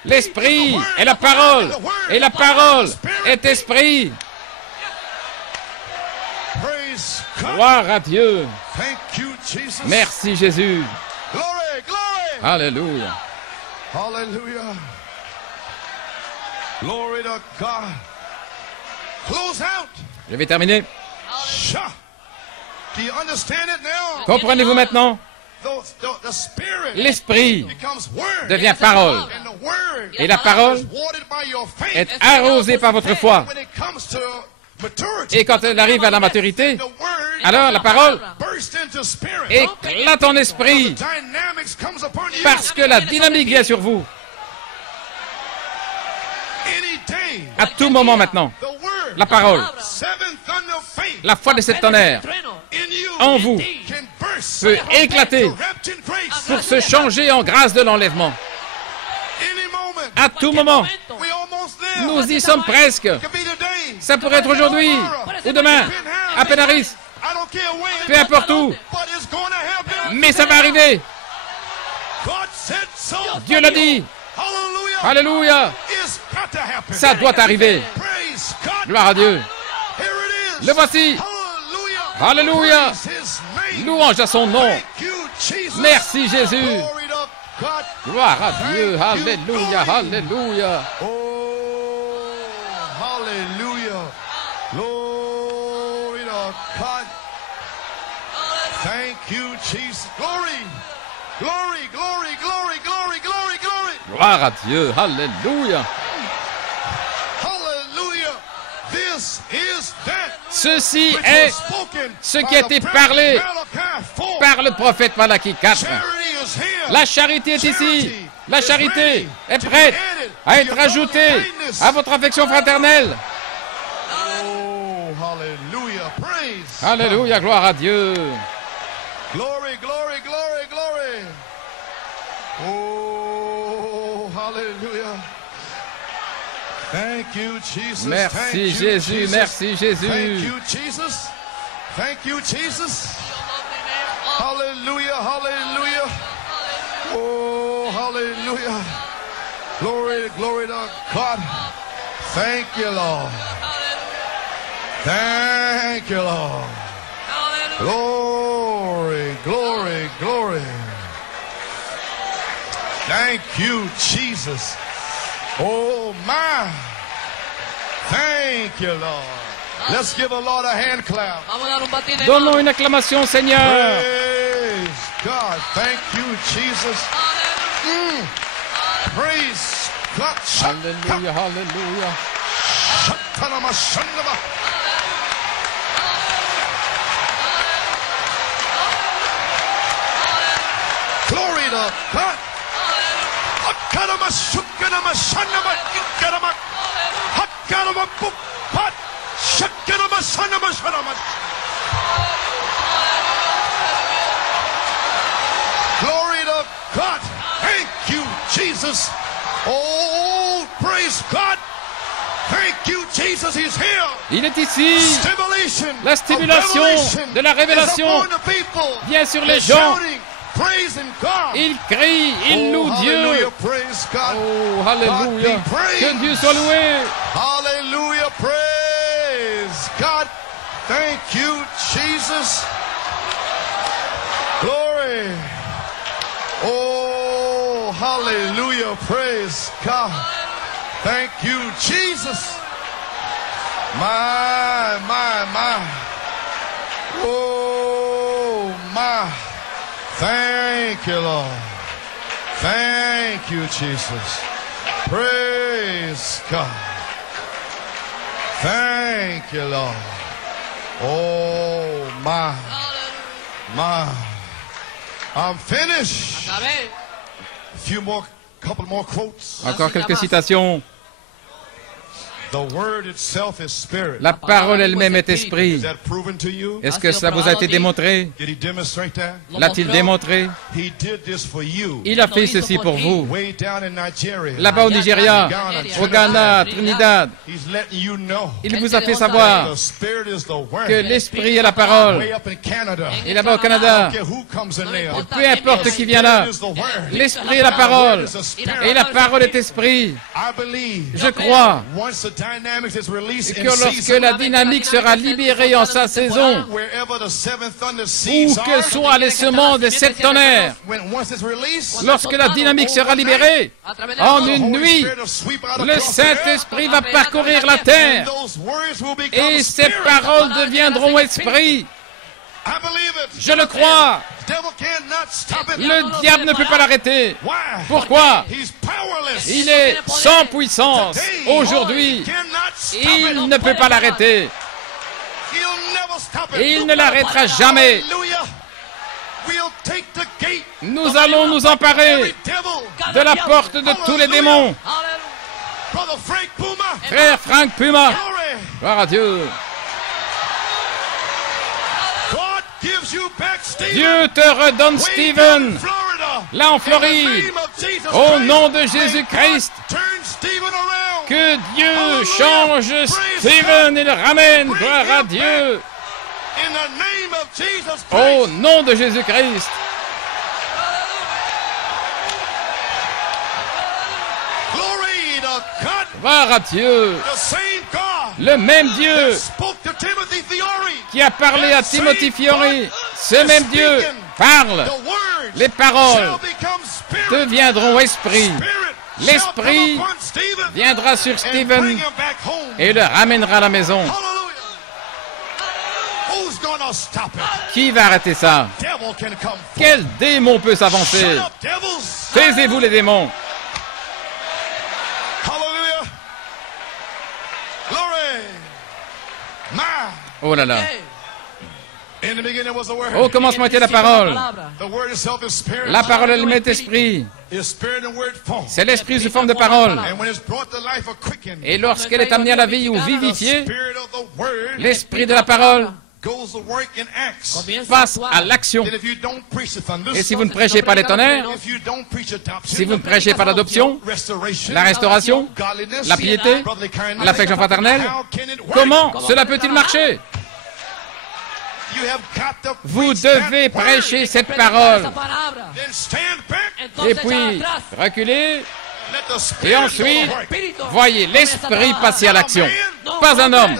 L'esprit est la parole. Et la parole est esprit. Gloire à Dieu. Merci Jésus. Alléluia. Alléluia. Glory to God. Close out. Je vais terminer. Do you understand it now? Comprenez-vous maintenant? L'esprit devient parole. Et la parole est arrosée par votre foi. Et quand elle arrive à la maturité, alors la parole éclate en esprit parce que la dynamique vient sur vous. À tout moment maintenant, la parole, la foi des 7 tonnerres en vous peut éclater pour se changer en grâce de l'enlèvement. À tout moment, nous y sommes presque. Ça pourrait être aujourd'hui ou demain, à Penaris, peu importe où. Mais ça va arriver. Dieu l'a dit. Alléluia. Ça doit arriver. Gloire à Dieu. Le voici. Alléluia. Louange à son nom. Merci Jésus. Gloire à Dieu. Alléluia. Alléluia. Thank you, Jesus. Glory, glory, glory, glory, glory, glory, glory. Gloire à Dieu. Alléluia. Hallelujah. This is that. Ceci est ce qui a été parlé par le prophète Malachie 4. La charité est ici. La charité est prête à être ajoutée à votre affection fraternelle. Alléluia, gloire à Dieu. Glory, glory, glory, glory. Oh, hallelujah. Thank you, Jesus. Merci Thank you, Jésus, Jesus. merci Jésus. Thank you, Jesus. Thank you, Jesus. Hallelujah, hallelujah. Oh, hallelujah. Glory, glory to God. Thank you, Lord. Thank you, Lord. Glory, glory, glory. Thank you, Jesus. Oh, my. Thank you, Lord. Let's give the Lord a hand clap. Vamos a dar un batido de Donnons manos. une acclamation au Seigneur. Praise God. Thank you, Jesus. Praise God. Alléluia, alléluia. Glory to God. Glory to God. Thank you, Jesus. Oh, praise God. Thank you, Jesus. He's here. Il est ici. Stimulation La stimulation de la révélation vient sur les gens. Ils crient, ils louent Dieu. Oh, alléluia. Que Dieu soit loué. Hallelujah. Praise God. Thank you, Jesus. Glory. Oh, hallelujah. Praise God. Thank you, Jesus. My. Oh, my. Thank you, Lord. Thank you, Jesus. Praise God. Thank you, Lord. Oh, my. I'm finished. Acabé. Couple more quotes. Encore quelques citations. The word itself is spirit. La parole elle-même est Is esprit. that proven to you? Est-ce que ça vous a été démontré? Did he demonstrate that? L'a-t-il démontré? He did this for you. Il a fait ceci pour vous. Way down in Nigeria. Là-bas au Nigeria, au Ghana, Trinidad, He's letting you know il vous a fait savoir the spirit is the word. que l'esprit est la parole. Way up in Canada. Et là-bas au Canada, Okay, who comes in there? peu importe qui vient là, Is the word. l'esprit est la parole. Et la parole est esprit. I believe Je crois once the dynamics is released que in lorsque season, la dynamique sera libérée en sa saison, wherever the seven thunder où seeds que are, soient les semences des sept tonnerres, once it's released, lorsque la dynamique sera libérée, A través de en la une nuit, le Saint-Esprit va parcourir la terre et ces paroles deviendront esprit. Je le crois. Le diable ne peut pas l'arrêter. Pourquoi? Il est sans puissance. Aujourd'hui, il ne peut pas l'arrêter. Il ne l'arrêtera jamais. Nous allons nous emparer de la porte de tous les démons. Frère Frank Puma, gloire à Dieu. Dieu te redonne Stephen, là en Floride, au nom de Jésus-Christ. Que Dieu change Stephen et le ramène, gloire à Dieu. Au nom de Jésus-Christ. Gloire à Dieu. Le même Dieu qui a parlé à Timothy Fiori, ce même Dieu parle. Les paroles deviendront esprit. L'esprit viendra sur Stephen et le ramènera à la maison. Qui va arrêter ça? Quel démon peut s'avancer? Taisez-vous les démons. Oh là là. Au commencement était la parole. La parole elle-même est esprit. C'est l'esprit sous forme de parole. Et lorsqu'elle est amenée à la vie ou vivifiée, l'esprit de la parole passe à l'action. Et si vous ne prêchez pas les tonnerres, si vous ne prêchez pas l'adoption, la restauration, la piété, l'affection fraternelle, comment cela peut-il marcher? Vous devez prêcher cette parole. Et puis, reculez. Et ensuite, voyez l'esprit passer à l'action. Pas un homme,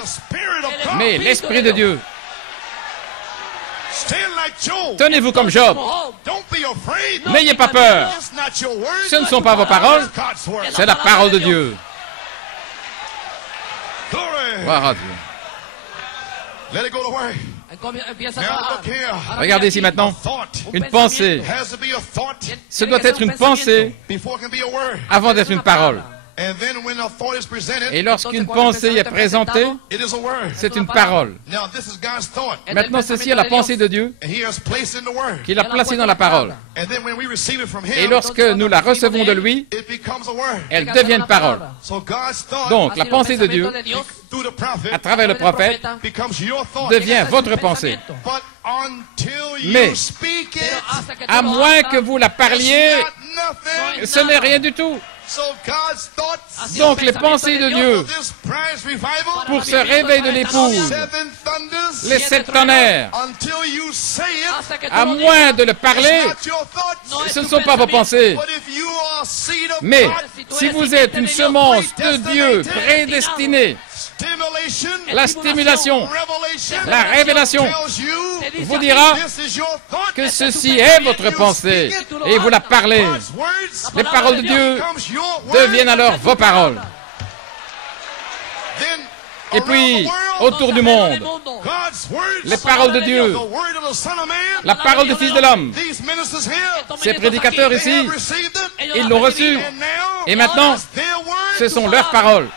mais l'esprit de Dieu. Tenez-vous comme Job. N'ayez pas peur. Ce ne sont pas vos paroles, c'est la parole de Dieu. Gloire à Dieu. Regardez ici maintenant, une pensée. Ce doit être une pensée avant d'être une parole. Et lorsqu'une pensée est présentée, c'est une parole. Maintenant, ceci est la pensée de Dieu qu'il a placée dans la parole. Et lorsque nous la recevons de lui, elle devient une parole. Donc, la pensée de Dieu, à travers le prophète, devient votre pensée. Mais, à moins que vous la parliez, ce n'est rien du tout. Donc les pensées de Dieu pour ce réveil de l'épouse, les 7 tonnerres, à moins de le parler, ce ne sont pas vos pensées. Mais si vous êtes une semence de Dieu prédestinée, la stimulation, la révélation vous dira que ceci est votre pensée et vous la parlez. Les paroles de Dieu deviennent alors vos paroles. Et puis, autour du monde, les paroles de Dieu, la parole du Fils de l'homme, ces prédicateurs ici, ils l'ont reçu. Et maintenant, ce sont leurs paroles.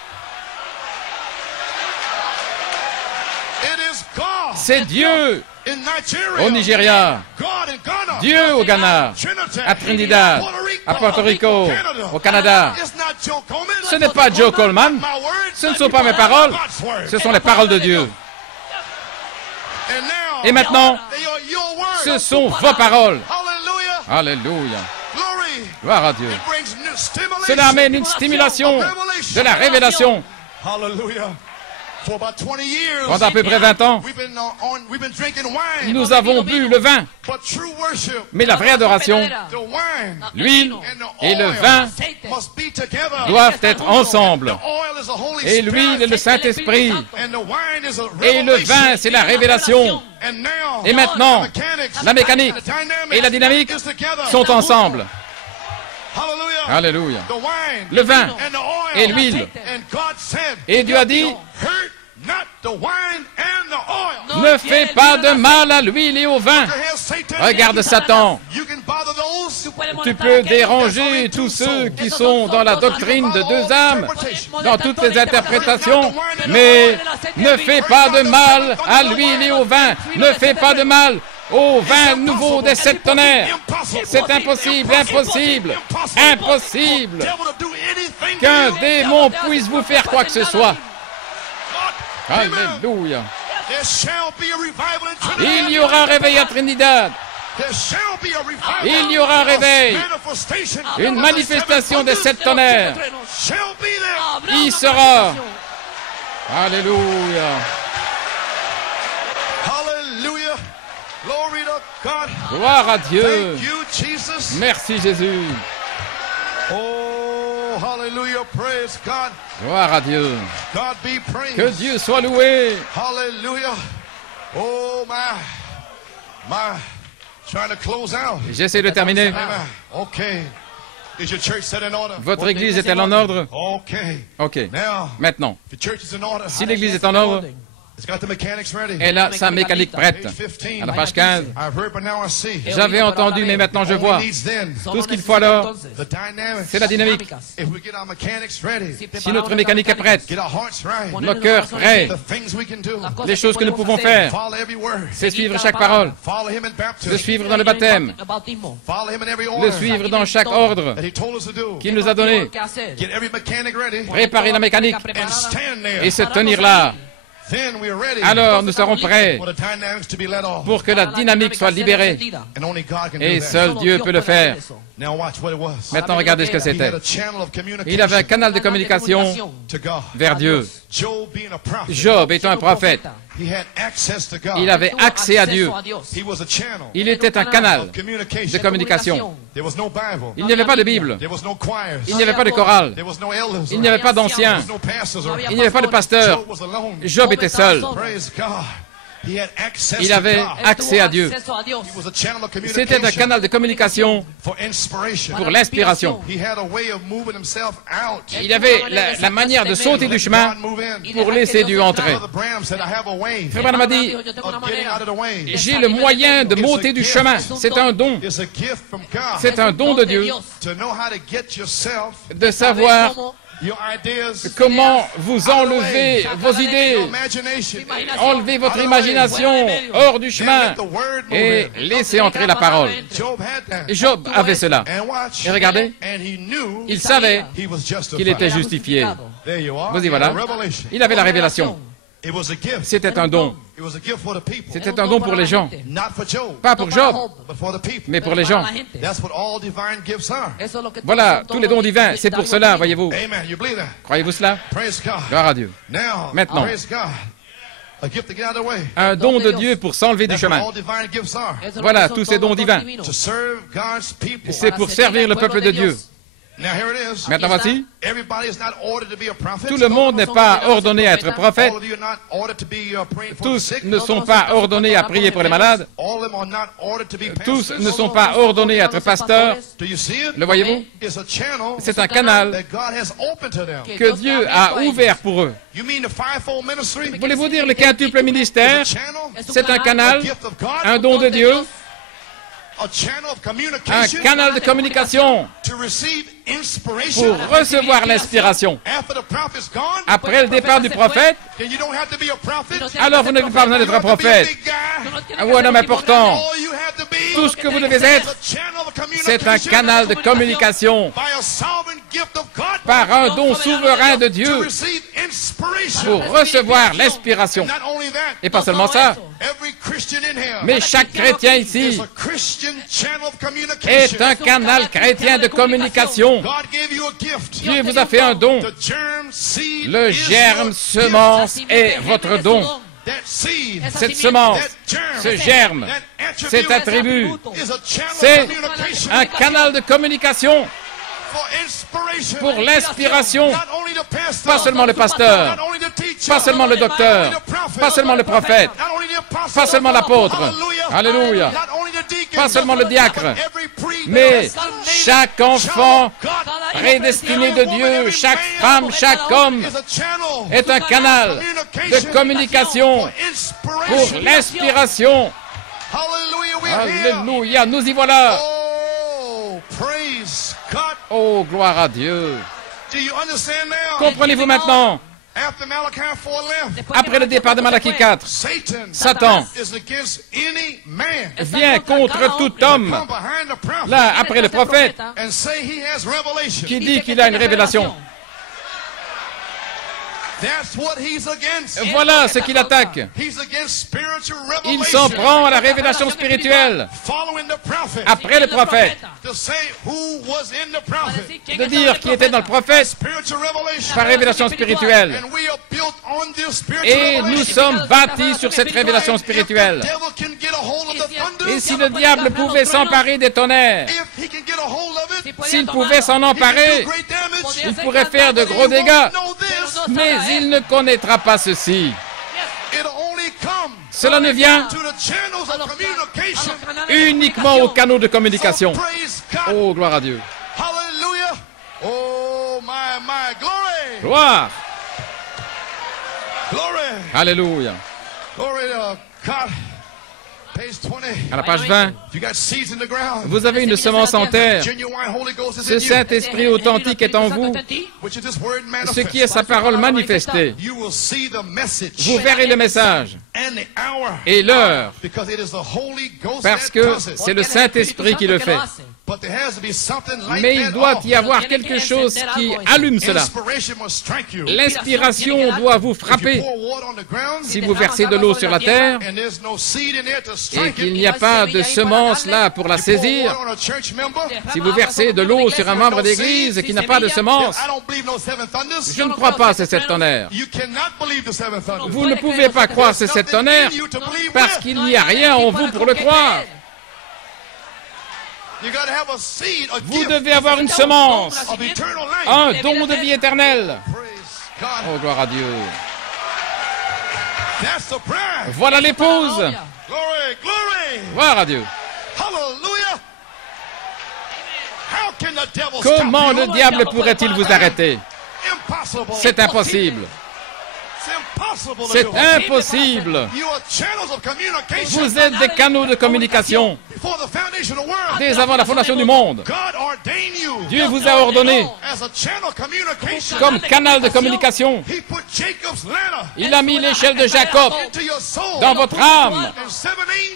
C'est Dieu au Nigeria, Dieu au Ghana, à Trinidad, à Porto Rico, au Canada. Ce n'est pas Joe Coleman, ce ne sont pas mes paroles, ce sont les paroles de Dieu. Et maintenant, ce sont vos paroles. Alléluia. Gloire à Dieu. Cela amène une stimulation de la révélation. Pendant à peu près 20 ans, nous avons bu le vin. Mais la vraie adoration, l'huile et le vin doivent être ensemble. Et l'huile est le Saint-Esprit. Et le vin, c'est la révélation. Et maintenant, la mécanique et la dynamique sont ensemble. Alléluia. Le vin et l'huile. Et Dieu a dit, ne fais pas de mal à l'huile et au vin. Regarde Satan. Tu peux déranger tous ceux qui sont dans la doctrine de 2 âmes, dans toutes les interprétations, mais ne fais pas de mal à l'huile et au vin. Ne fais pas de mal au vin nouveau des 7 tonnerres. C'est impossible, impossible, impossible qu'un démon puisse vous faire quoi que ce soit. Alléluia. Il y aura un réveil à Trinidad. Il y aura un réveil. Une manifestation des 7 tonnerres. Il sera. Alléluia. Gloire à Dieu. Merci Jésus. Hallelujah, praise God. Gloire à Dieu. God be praised. Que Dieu soit loué. Hallelujah. Oh my. Trying to close out. J'essaie de terminer. Okay. Is your church set in order? Votre église est-elle en ordre? Okay. Ok. Maintenant, the church is in order. si l'église est en ordre, elle a sa mécanique prête. À la page 15, j'avais entendu, mais maintenant je vois. Tout ce qu'il faut alors, c'est la dynamique. Si notre mécanique est prête, nos cœurs prêts, les choses que nous pouvons faire, c'est suivre chaque parole, le suivre dans le baptême, le suivre dans chaque ordre qu'il nous a donné, préparer la mécanique et se tenir là. Alors nous serons prêts pour que la dynamique soit libérée. Et seul Dieu peut le faire. Maintenant, regardez ce que c'était. Il avait un canal de communication vers Dieu. Job étant un prophète, il avait accès à Dieu. Il était un canal de communication. Il n'y avait pas de Bible. Il n'y avait pas de chorale. Il n'y avait pas d'anciens. Il n'y avait pas de pasteur. Job était seul. Il avait accès à Dieu. C'était un canal de communication pour l'inspiration. Il avait la manière de sauter du chemin pour laisser Dieu entrer. Frère Branham a dit, j'ai le moyen de m'ôter du chemin. C'est un don. C'est un don de Dieu de savoir comment vous enlevez vos idées, enlevez votre imagination hors du chemin et laissez entrer la parole. Et Job avait cela. Et regardez, il savait qu'il était justifié. Vous y voilà. Il avait la révélation. C'était un don. C'était un don pour les gens. Pas pour Job, mais pour les gens. Voilà, tous les dons divins, c'est pour cela, voyez-vous. Croyez-vous cela? Gloire à Dieu. Maintenant, un don de Dieu pour s'enlever du chemin. Voilà, tous ces dons divins. C'est pour servir le peuple de Dieu. Maintenant voici, tout le monde n'est pas ordonné à être prophète, tous ne sont pas ordonnés à prier pour les malades, tous ne sont pas ordonnés à être pasteurs. Le voyez-vous? C'est un canal que Dieu a ouvert pour eux. Voulez-vous dire le quintuple ministère? C'est un canal, un don de Dieu, un canal de communication pour recevoir l'inspiration. Après le départ du prophète, alors vous n'avez pas besoin d'être un prophète ou un homme important. Tout ce que vous devez être, c'est un canal de communication par un don souverain de Dieu pour recevoir l'inspiration. Et pas seulement ça, mais chaque chrétien ici est un canal chrétien de communication. Dieu vous a fait un don. Le germe semence est votre don. Cette semence, ce germe, cet attribut, c'est un canal de communication pour l'inspiration. Pas seulement le pasteur, pas seulement le docteur, pas seulement le prophète, pas seulement l'apôtre, alléluia, pas seulement le diacre, mais chaque enfant prédestiné de Dieu, chaque femme, chaque homme est un canal de communication pour l'inspiration. Alléluia, nous y voilà. Oh, gloire à Dieu. Comprenez-vous maintenant? Après le départ de Malachie 4, Satan vient contre tout homme, là, après le prophète, qui dit qu'il a une révélation. Voilà ce qu'il attaque. Il s'en prend à la révélation spirituelle. Après le prophète, de dire qui était dans le prophète par révélation spirituelle. Et nous sommes bâtis sur cette révélation spirituelle. Et si le diable pouvait s'emparer des tonnerres, s'il pouvait s'en emparer, il pourrait faire de gros dégâts. Mais il ne connaîtra pas ceci. Cela ne vient uniquement aux canaux de communication. Oh, gloire à Dieu. Gloire. Alléluia. À la page 20, vous avez une semence en terre. Ce Saint-Esprit authentique est en vous, ce qui est sa parole manifestée. Vous verrez le message et l'heure, parce que c'est le Saint-Esprit qui le fait. Mais il doit y avoir quelque chose qui allume cela. L'inspiration doit vous frapper. Si vous versez de l'eau sur la terre et qu'il n'y a pas de semence là pour la saisir, si vous versez de l'eau sur un membre d'église qui n'a pas de semence, je ne crois pas c'est sept tonnerres. Vous ne pouvez pas croire c'est sept tonnerres parce qu'il n'y a rien en vous pour le croire. Vous devez avoir une semence, un don de vie éternelle. Oh, gloire à Dieu. That's the bride. Voilà l'épouse. Glory, glory. Gloire à Dieu. Hallelujah. How can the devil Comment stop le you? diable pourrait-il vous arrêter? Impossible. C'est impossible. C'est impossible. Vous êtes des canaux de communication. Dès avant la fondation du monde, Dieu vous a ordonné comme canal de communication. Il a mis l'échelle de Jacob dans votre âme.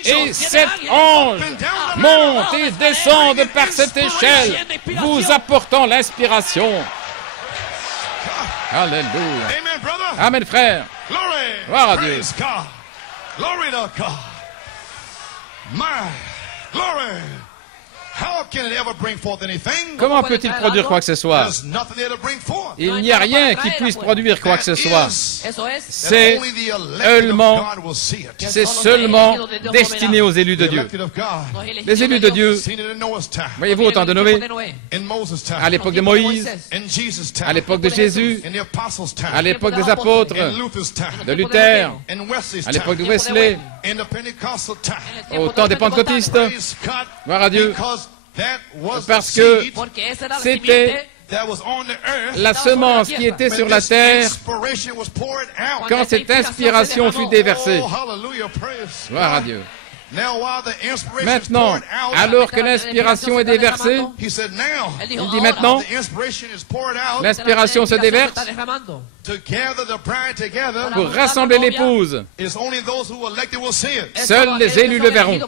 Et 7 anges montent et descendent par cette échelle, vous apportant l'inspiration. Alléluia. Amen, frère. Gloire à Dieu. Glory to God. My glory. How can it ever bring forth anything? Comment peut-il produire quoi que ce soit? There's nothing there to bring forth. Il n'y a rien qui puisse produire quoi que ce soit. C'est Only the elected of God will see it. c'est seulement destiné aux élus de The Dieu. elected of God. Les élus de Dieu, Seen it in Noah's time. voyez-vous, au temps de Noé, In Moses' time. à l'époque de Moïse, In Jesus' time. à l'époque de Jésus, In the apostles' time. à l'époque des apôtres, In Luther's time. de Luther, In Wesley's à l'époque de time. Wesley, In the Pentecostal time. au temps des pentecôtistes. Praise God. Gloire à Dieu. Because that was Parce the que seed c'était that was on the earth la semence qui était when sur la this terre inspiration was poured out. quand cette inspiration fut déversée. Oh, hallelujah, praise Gloire à God. Dieu. Now, while the inspiration Maintenant, is poured out, alors que l'inspiration est déversée, he said, now, il dit maintenant, the inspiration is poured out l'inspiration se déverse to gather the bride together. pour rassembler l'épouse. It's only those who are elected will see it. Seuls les élus le verront.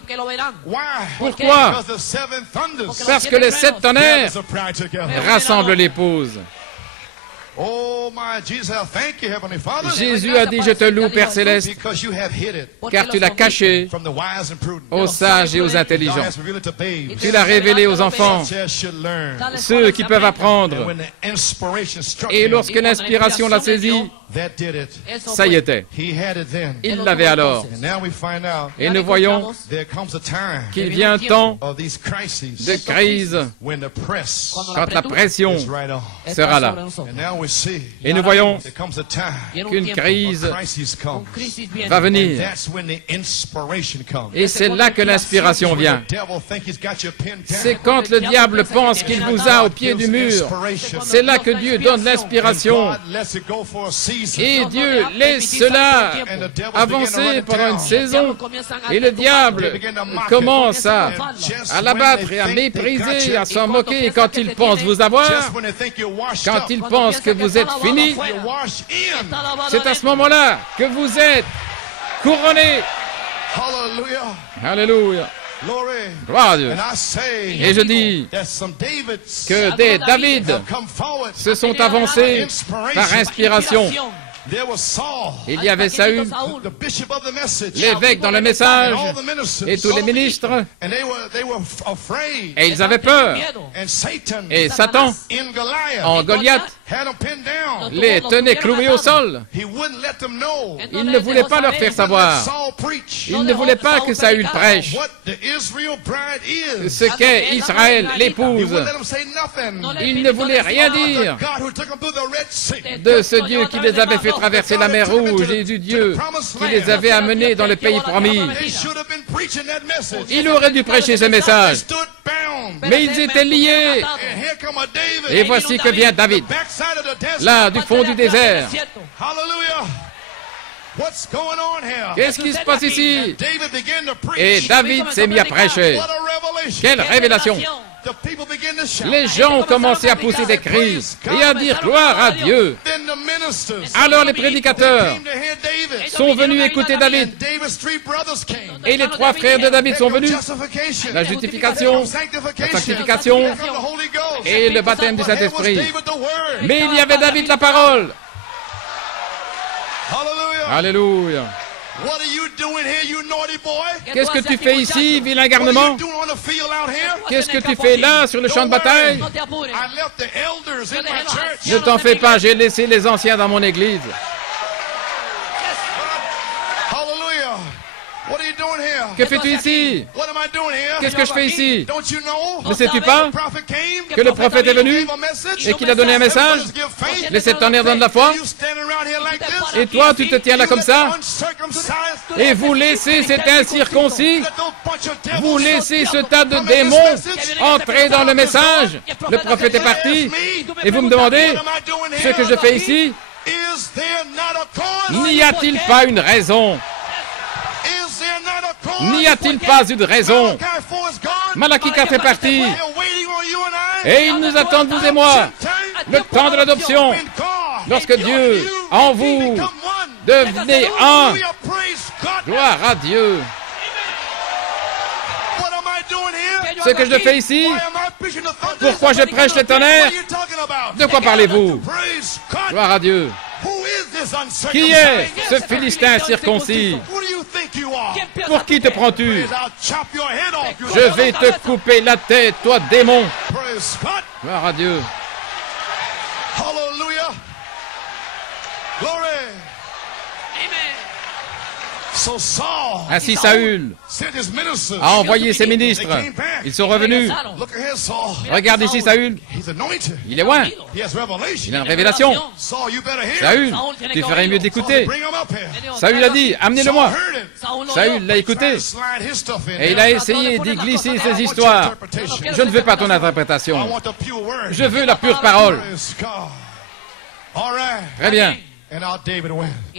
Why? Pourquoi? Because the seven thunders Parce que les 7 tonnerres gathers the bride together. rassemblent l'épouse. Oh my Jesus, I thank you, Heavenly Father. Jésus a dit, je te loue, Père Céleste, Because you have hid it car tu l'as caché from the wise and prudent. aux sages et aux God intelligents. has revealed it to babes. Tu l'as révélé aux enfants, Such as should learn. ceux qui peuvent And apprendre. when the inspiration struck Et him, lorsque l'inspiration l'a saisi, that did it. ça y était. He had it then. Il l'avait alors. And now we find out Et nous voyons there comes a time qu'il vient un temps of these crises de crise when the press quand la pression is right on. sera là. And now we see Et nous voyons there comes a time qu'une crise crisis comes. va And venir. that's when the inspiration comes. Et c'est là que l'inspiration vient. The devil think he's got you pinned down. C'est quand le diable pense qu'il vous a au pied du mur. C'est là que Dieu donne l'inspiration. God lets it go for a season. Et Dieu laisse cela avancer pendant une saison. Et le diable commence à l'abattre et à mépriser, à s'en moquer. Et quand il pense vous avoir, Just when they think you're washed quand up, il pense que vous êtes fini, you're washed in. c'est à ce moment-là que vous êtes couronné. Hallelujah. Alléluia. Glory. Gloire à Dieu. And I say Et je dis that some Davids que des David have come forward. se sont avancés par inspiration. There was Saul, Il y avait Saül, the bishop of the message, l'évêque dans le message, and all the ministers. et tous les ministres, And they were afraid. et ils avaient peur. And Satan Et Satan, in Goliath en Goliath, had them pinned down. les tenait cloués au sol. He wouldn't let them know. Il ne voulait pas leur faire savoir. Saul preach Il ne voulait pas que Saül prêche what the Israel bride is. ce qu'est Israël, He l'épouse. wouldn't let them say nothing. Il ne voulait rien dire God who took them through the Red Sea. de ce Dieu qui les avait fait traverser la mer Rouge et du Dieu qui les avait amenés dans le pays promis. They should have been preaching that message. Il aurait dû prêcher ce message, Stood bound. mais ils étaient liés. And here come a David. Et voici que vient David, Backside of the desert. là, du fond du désert. Hallelujah. What's going on here? Qu'est-ce qui se passe ici? David began to preach. Et David s'est mis à prêcher. What a revelation. Quelle révélation! The people began to shout. Les gens ont commencé à pousser des cris et à dire gloire à Dieu. Then the ministers Alors les prédicateurs came to hear David. sont venus écouter David. And David's three brothers came. Et les 3 frères de David sont venus. Justification. La justification, Sanctification. la sanctification Here come the Holy Ghost. et le baptême du But here was Saint-Esprit. David the word. Mais il y avait David la parole. Hallelujah. Alléluia. What are you doing here, you naughty boy? Qu'est-ce que tu fais ici, vilain What are garnement? you doing on the field out here? Qu'est-ce que tu fais là, sur le champ de bataille? I left the elders in my church. Ne t'en fais pas, j'ai laissé les anciens dans mon église. Hallelujah. What are you doing here? Que fais-tu ici? Qu'est-ce que je fais ici? Ne sais-tu pas que le prophète est venu et qu'il a donné un message? Les septennaires donnent la foi. Et toi, tu te tiens là comme ça? Et vous laissez cet incirconcis, vous laissez ce tas de démons entrer dans le message. Le prophète est parti et vous me demandez ce que je fais ici? N'y a-t-il pas une raison? N'y a-t-il pas une raison? Malachi 4 fait partie. Et il nous attend, vous et moi, le temps de l'adoption. Lorsque Dieu, en vous, devenez un. Gloire à Dieu. Ce que je fais ici, pourquoi je prêche les tonnerres? De quoi parlez-vous? Gloire à Dieu. Qui est ce Philistin circoncis? Pour qui te prends-tu? Je vais te couper la tête, toi démon. Gloire à Dieu. Ainsi Saül a envoyé ses ministres. Ils sont revenus. Regarde ici Saül. Il est loin. Il a une révélation. Saül, tu ferais mieux d'écouter. Saül a dit, amenez-le-moi. Saül l'a écouté. Et il a essayé d'y glisser ses histoires. Je ne veux pas ton interprétation. Je veux la pure parole. Très bien.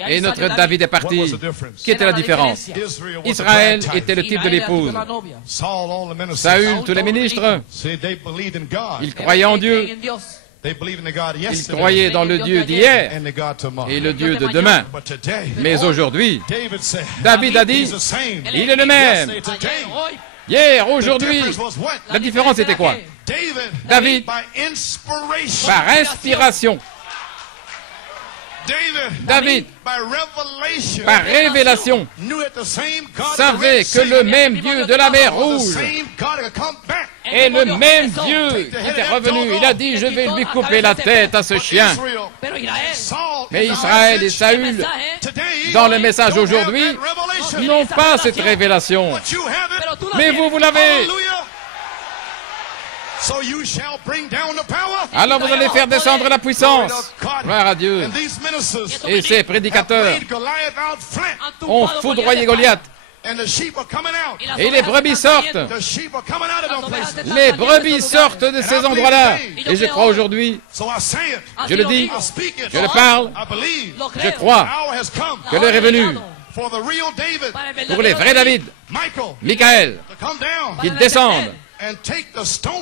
Et notre David est parti. Qui était la différence? Israël était le type de l'épouse. Saül, tous les ministres, ils croyaient en Dieu. Ils croyaient dans le Dieu d'hier et le Dieu de demain. Mais aujourd'hui, David a dit, il est le même. Hier, aujourd'hui, la différence était quoi? David, par inspiration, David, par révélation, savait que le même Dieu de la mer Rouge est le même Dieu qui était revenu. Il a dit, je vais lui couper la tête à ce chien. Mais Israël et Saül, dans le message aujourd'hui, n'ont pas cette révélation. Mais vous l'avez. Alors vous allez faire descendre la puissance. Gloire à Dieu. Et ces prédicateurs ont foudroyé Goliath. Et les brebis sortent. Les brebis sortent de ces endroits-là. Et je crois aujourd'hui, je le dis, je le parle, je crois que l'heure est venue pour les vrais David, Michael, qu'ils descendent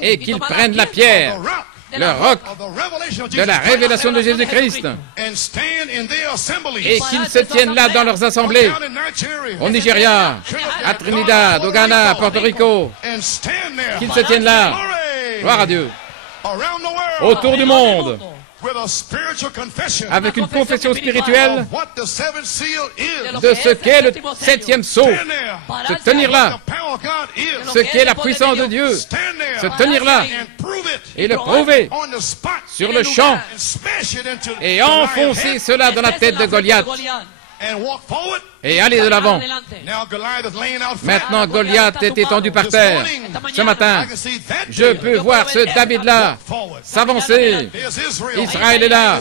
et qu'ils prennent la pierre, le roc de la révélation de Jésus-Christ, et qu'ils se tiennent là dans leurs assemblées, au Nigeria, à Trinidad, au Ghana, à Porto Rico, qu'ils se tiennent là, gloire à Dieu, autour du monde, avec une confession spirituelle de ce qu'est le septième sceau, se tenir là, ce qu'est la puissance de Dieu, se tenir là et le prouver sur le champ et enfoncer cela dans la tête de Goliath et aller de l'avant. Maintenant, Goliath est étendu par terre. Ce matin, je peux voir ce David-là s'avancer. Israël est là.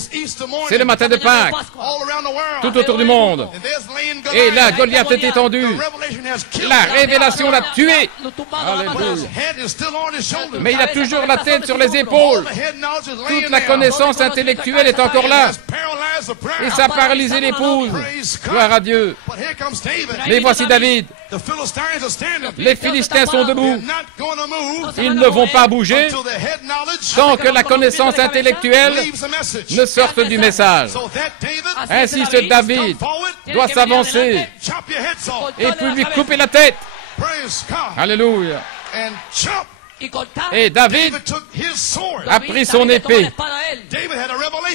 C'est le matin de Pâques, tout autour du monde. Et là, Goliath est étendu. La révélation l'a tué. Alléluia. Mais il a toujours la tête sur les épaules. Toute la connaissance intellectuelle est encore là. Et ça a paralysé l'épouse. Gloire à Dieu. Mais voici David. Les Philistins sont debout. Ils ne vont pas bouger tant que la connaissance intellectuelle ne sorte du message. Ainsi, ce David doit s'avancer et puis lui couper la tête. Alléluia. Et David a pris son épée.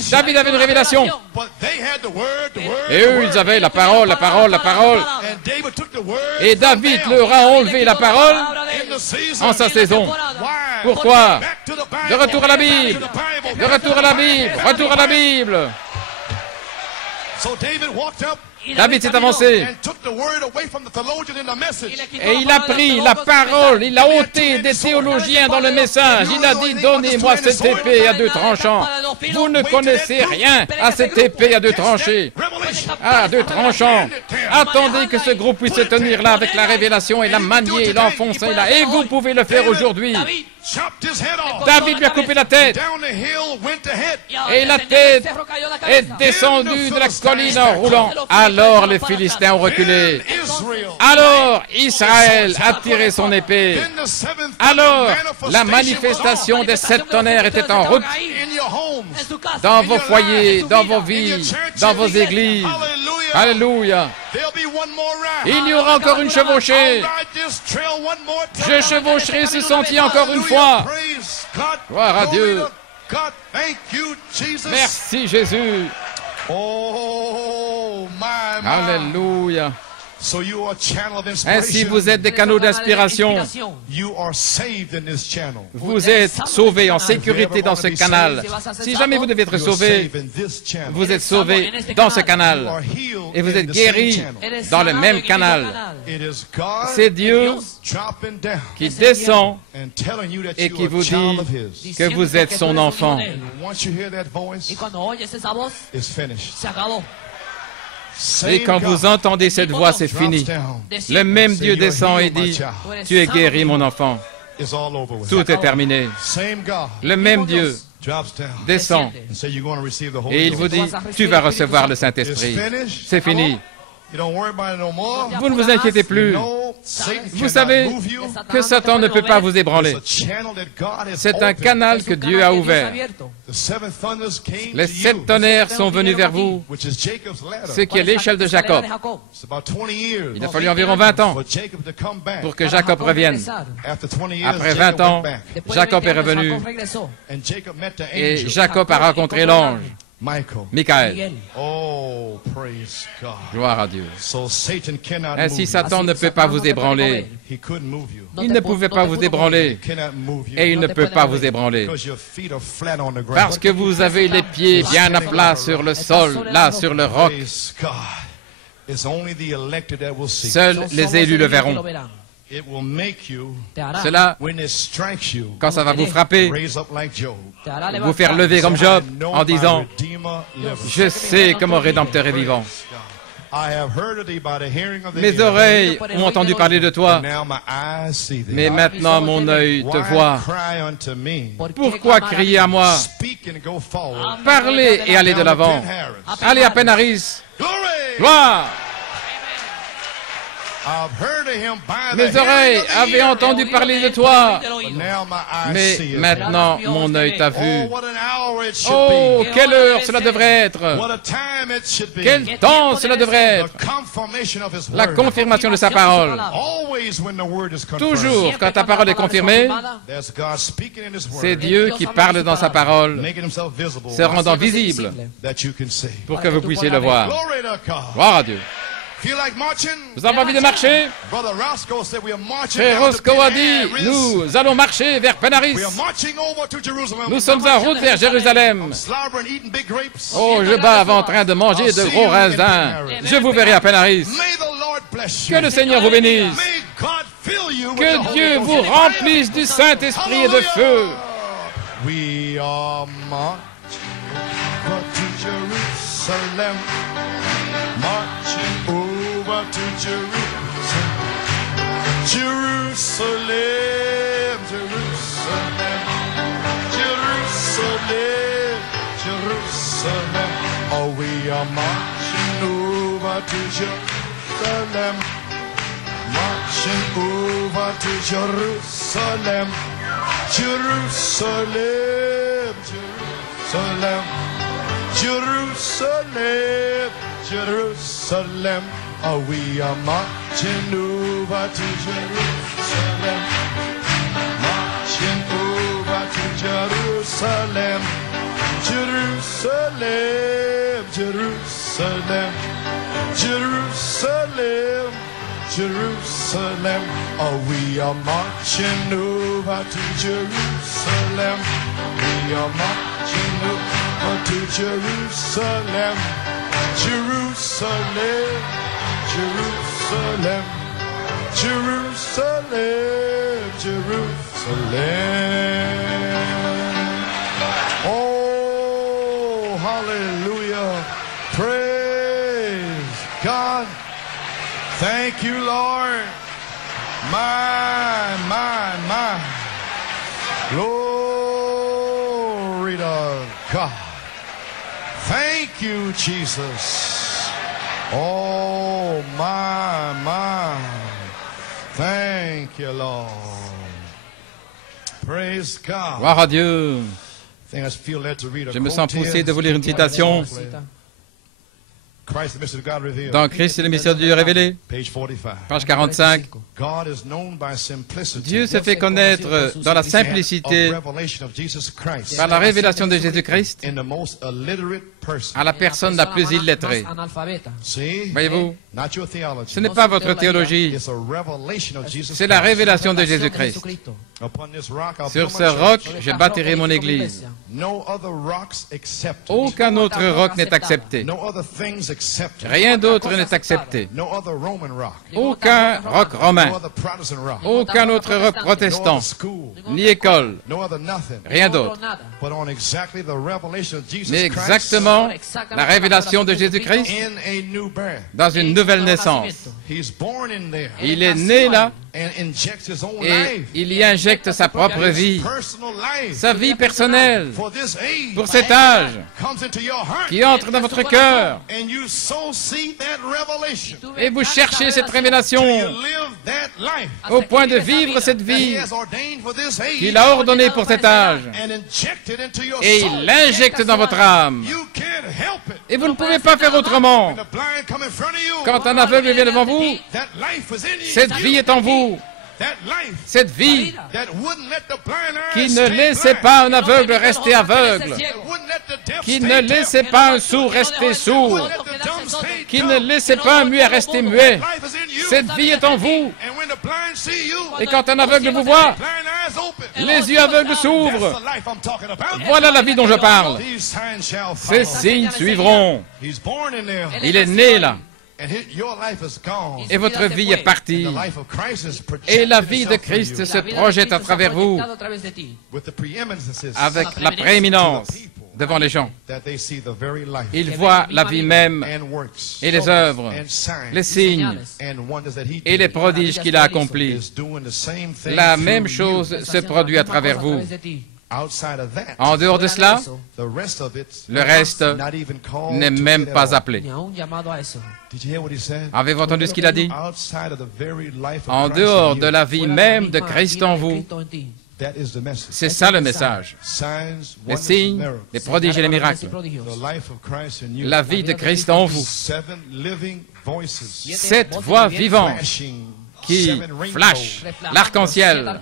David avait une révélation. Et eux, ils avaient la parole, la parole, la parole. Et David leur a enlevé la parole en sa saison. Pourquoi? De retour à la Bible. De retour à la Bible. Retour à la Bible. David s'est avancé and took the word away from the theologian in the message. et il a pris la parole, il a ôté des théologiens dans le message. Il a dit, donnez-moi cette épée à deux tranchants. Vous ne connaissez rien à cette épée à deux tranchées. À deux tranchants. Attendez que ce groupe puisse se tenir là avec la révélation et la manier, l'enfoncer là. Et vous pouvez le faire aujourd'hui. David lui a coupé la tête. Et la tête est descendue de la colline en roulant. Alors les Philistins ont reculé. Alors Israël a tiré son épée. Alors la manifestation des 7 tonnerres était en route. Dans vos foyers, dans vos vies, dans vos églises. Alléluia. Il y aura encore une chevauchée. Je chevaucherai ce sentier encore une fois. Gloire à Dieu. Merci Jésus. Alléluia. Ainsi, vous êtes des canaux d'inspiration. Vous êtes sauvés en sécurité dans ce canal. Si jamais vous devez être sauvé, vous êtes sauvés dans ce canal. Et vous êtes guéris dans le même canal. C'est Dieu qui descend et qui vous dit que vous êtes son enfant. Et quand vous entendez cette voix, c'est fini. Le même Dieu descend et dit, tu es guéri, mon enfant. Tout est terminé. Le même Dieu descend et il vous dit, tu vas recevoir le Saint-Esprit. C'est fini. Vous ne vous inquiétez plus. Vous savez que Satan ne peut pas vous ébranler. C'est un canal que Dieu a ouvert. Les 7 tonnerres sont venus vers vous, ce qui est l'échelle de Jacob. Il a fallu environ 20 ans pour que Jacob revienne. Après 20 ans, Jacob est revenu et Jacob a rencontré l'ange. Michael. Gloire à Dieu. Ainsi, Satan ne peut pas vous ébranler. Il ne pouvait pas vous ébranler. Et il ne peut pas vous ébranler. Parce que vous avez les pieds bien à plat sur le sol, là, sur le roc. Seuls les élus le verront. Cela, quand ça va vous frapper, vous faire lever comme Job en disant « Je sais que mon Rédempteur est vivant. Mes oreilles ont entendu parler de toi, mais maintenant mon œil te voit. Pourquoi crier à moi? Parlez et allez de l'avant. Allez à Penn-Harris. Gloire! Mes oreilles avaient entendu parler de toi, mais maintenant mon œil t'a vu. Oh, quelle heure cela devrait être! Quel temps cela devrait être! La confirmation de sa parole. Toujours, quand ta parole est confirmée, c'est Dieu qui parle dans sa parole, se rendant visible pour que vous puissiez le voir. Gloire à Dieu. Vous avez envie de marcher? Frère Roscoe a dit, nous allons marcher vers Penn-Harris. Nous sommes en route vers Jérusalem. Oh, je bave en train de manger de gros raisins. Je vous verrai à Penn-Harris. Que le Seigneur vous bénisse. Que Dieu vous remplisse du Saint-Esprit et de feu. We are marching to Jerusalem. Marching over to Jerusalem, Jerusalem, Jerusalem, Jerusalem, Jerusalem. Oh, we are marching over to Jerusalem, marching over to Jerusalem, Jerusalem, Jerusalem, Jerusalem. Jerusalem, oh, we are marching over to Jerusalem, marching over to Jerusalem, Jerusalem, Jerusalem, Jerusalem, Jerusalem, oh, we are marching over to Jerusalem, we are marching over to Jerusalem. Jerusalem, Jerusalem, Jerusalem, Jerusalem. Oh, hallelujah. Praise God. Thank you, Lord. My. Glory to God. Thank you, Jesus. Oh, my. Thank you, Lord. Praise God. Gloire à Dieu. Je me sens poussé de vous lire une citation dans Christ et le mystère de Dieu révélé, page 45. Dieu se fait connaître dans la simplicité par la révélation de Jésus-Christ à la personne la plus illettrée. Voyez-vous, ce n'est pas votre théologie, c'est la révélation de Jésus-Christ. Sur ce roc, je bâtirai mon église. Aucun autre roc n'est accepté. Rien d'autre n'est accepté. Aucun roc romain. Aucun autre roc protestant. Ni école. Rien d'autre. Mais exactement la révélation de Jésus-Christ dans une nouvelle naissance. Il est né là et il y injecte sa propre vie, sa vie personnelle pour cet âge qui entre dans votre cœur. Et vous cherchez cette révélation au point de vivre cette vie qu'il a ordonnée pour cet âge. Et il l'injecte dans votre âme. Et vous ne pouvez pas faire autrement. Quand un aveugle vient devant vous, cette vie est en vous. Cette vie qui ne laissait pas un aveugle rester aveugle, qui ne laissait pas un sourd rester sourd, qui ne laissait pas un muet rester muet. Cette vie est en vous. Et quand un aveugle vous voit, les yeux aveugles s'ouvrent. Voilà la vie dont je parle. Ces signes suivront. Il est né là. Et votre vie est partie. Et la vie de Christ se projette à travers vous avec la prééminence devant les gens. Ils voient la vie même et les œuvres, les signes et les prodiges qu'il a accomplis. La même chose se produit à travers vous. En dehors de cela, le reste n'est même pas appelé. Avez-vous entendu ce qu'il a dit? En dehors de la vie même de Christ en vous, c'est ça le message. Les signes, les prodiges et les miracles. La vie de Christ en vous. 7 voix vivantes qui flashent l'arc-en-ciel.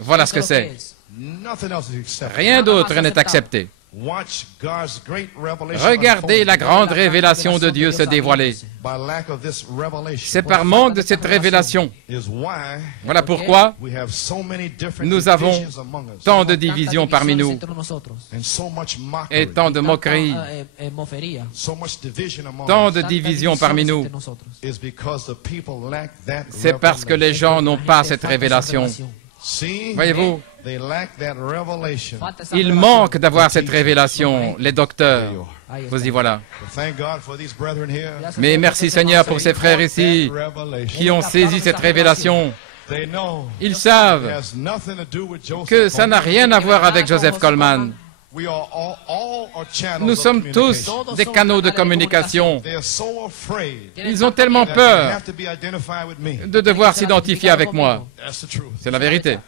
Voilà ce que c'est. Rien d'autre n'est accepté. Regardez la grande révélation de Dieu se dévoiler. C'est par manque de cette révélation. Voilà pourquoi nous avons tant de divisions parmi nous et tant de moqueries, tant de divisions parmi nous. C'est parce que les gens n'ont pas cette révélation. Voyez-vous, il manque d'avoir cette révélation, les docteurs. Vous y voilà. Mais merci Seigneur pour ces frères ici qui ont saisi cette révélation. Ils savent que ça n'a rien à voir avec Joseph Coleman. Nous sommes tous des canaux de communication. Ils ont tellement peur de devoir s'identifier avec moi. C'est la vérité.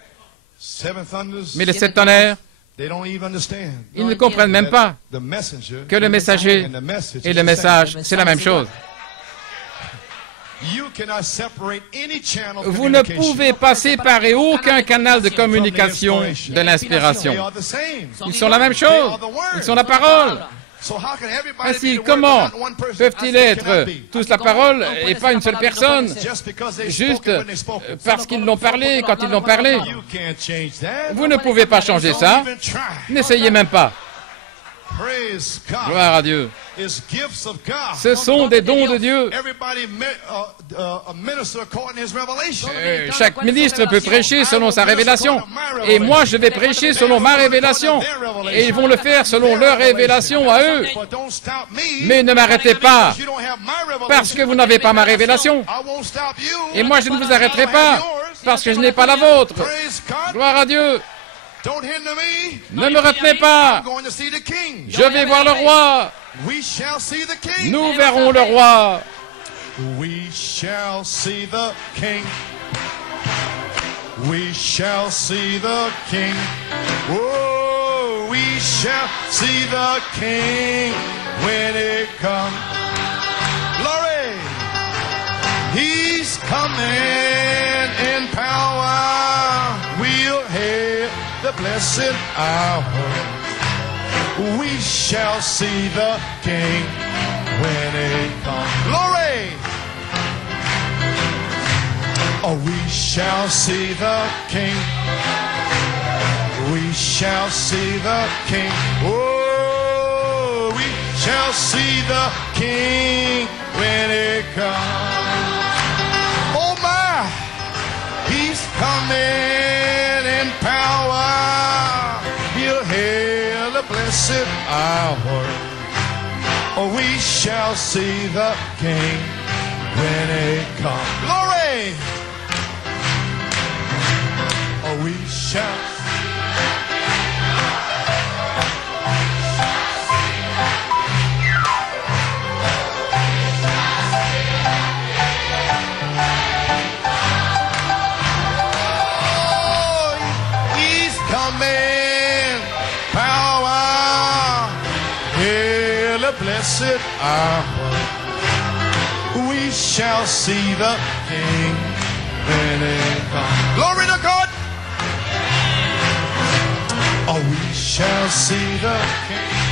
Mais les 7 tonnerres, ils ne comprennent même pas que le messager et le message, c'est la même chose. Vous ne pouvez pas séparer aucun canal de communication de l'inspiration. Ils sont la même chose. Ils sont la parole. Ainsi, comment peuvent-ils être tous la parole et pas une seule personne, juste parce qu'ils l'ont parlé quand ils l'ont parlé? Vous ne pouvez pas changer ça. N'essayez même pas. Gloire à Dieu. Ce sont des dons de Dieu. Chaque ministre peut prêcher selon sa révélation. Et moi, je vais prêcher selon ma révélation. Et ils vont le faire selon leur révélation à eux. Mais ne m'arrêtez pas, parce que vous n'avez pas ma révélation. Et moi, je ne vous arrêterai pas, parce que je n'ai pas la vôtre. Gloire à Dieu. Ne me retenez pas. Je vais voir le roi. Nous verrons le roi. We shall see the King. We shall see the King. Oh, we shall see the King when it comes. Glory! He's coming in power. We'll hear the blessed hour. We shall see the King when it comes. Glory! Oh, we shall see the King. We shall see the King. Oh, we shall see the King when it comes. Oh my, he's coming in power. He'll hear the blessed hour. Oh, we shall see the King when it comes. Glory! Oh, we shall. Oh, he's coming, power, hear the blessed hour. We shall see the King when it comes. Glory to God. Oh, we shall see the King.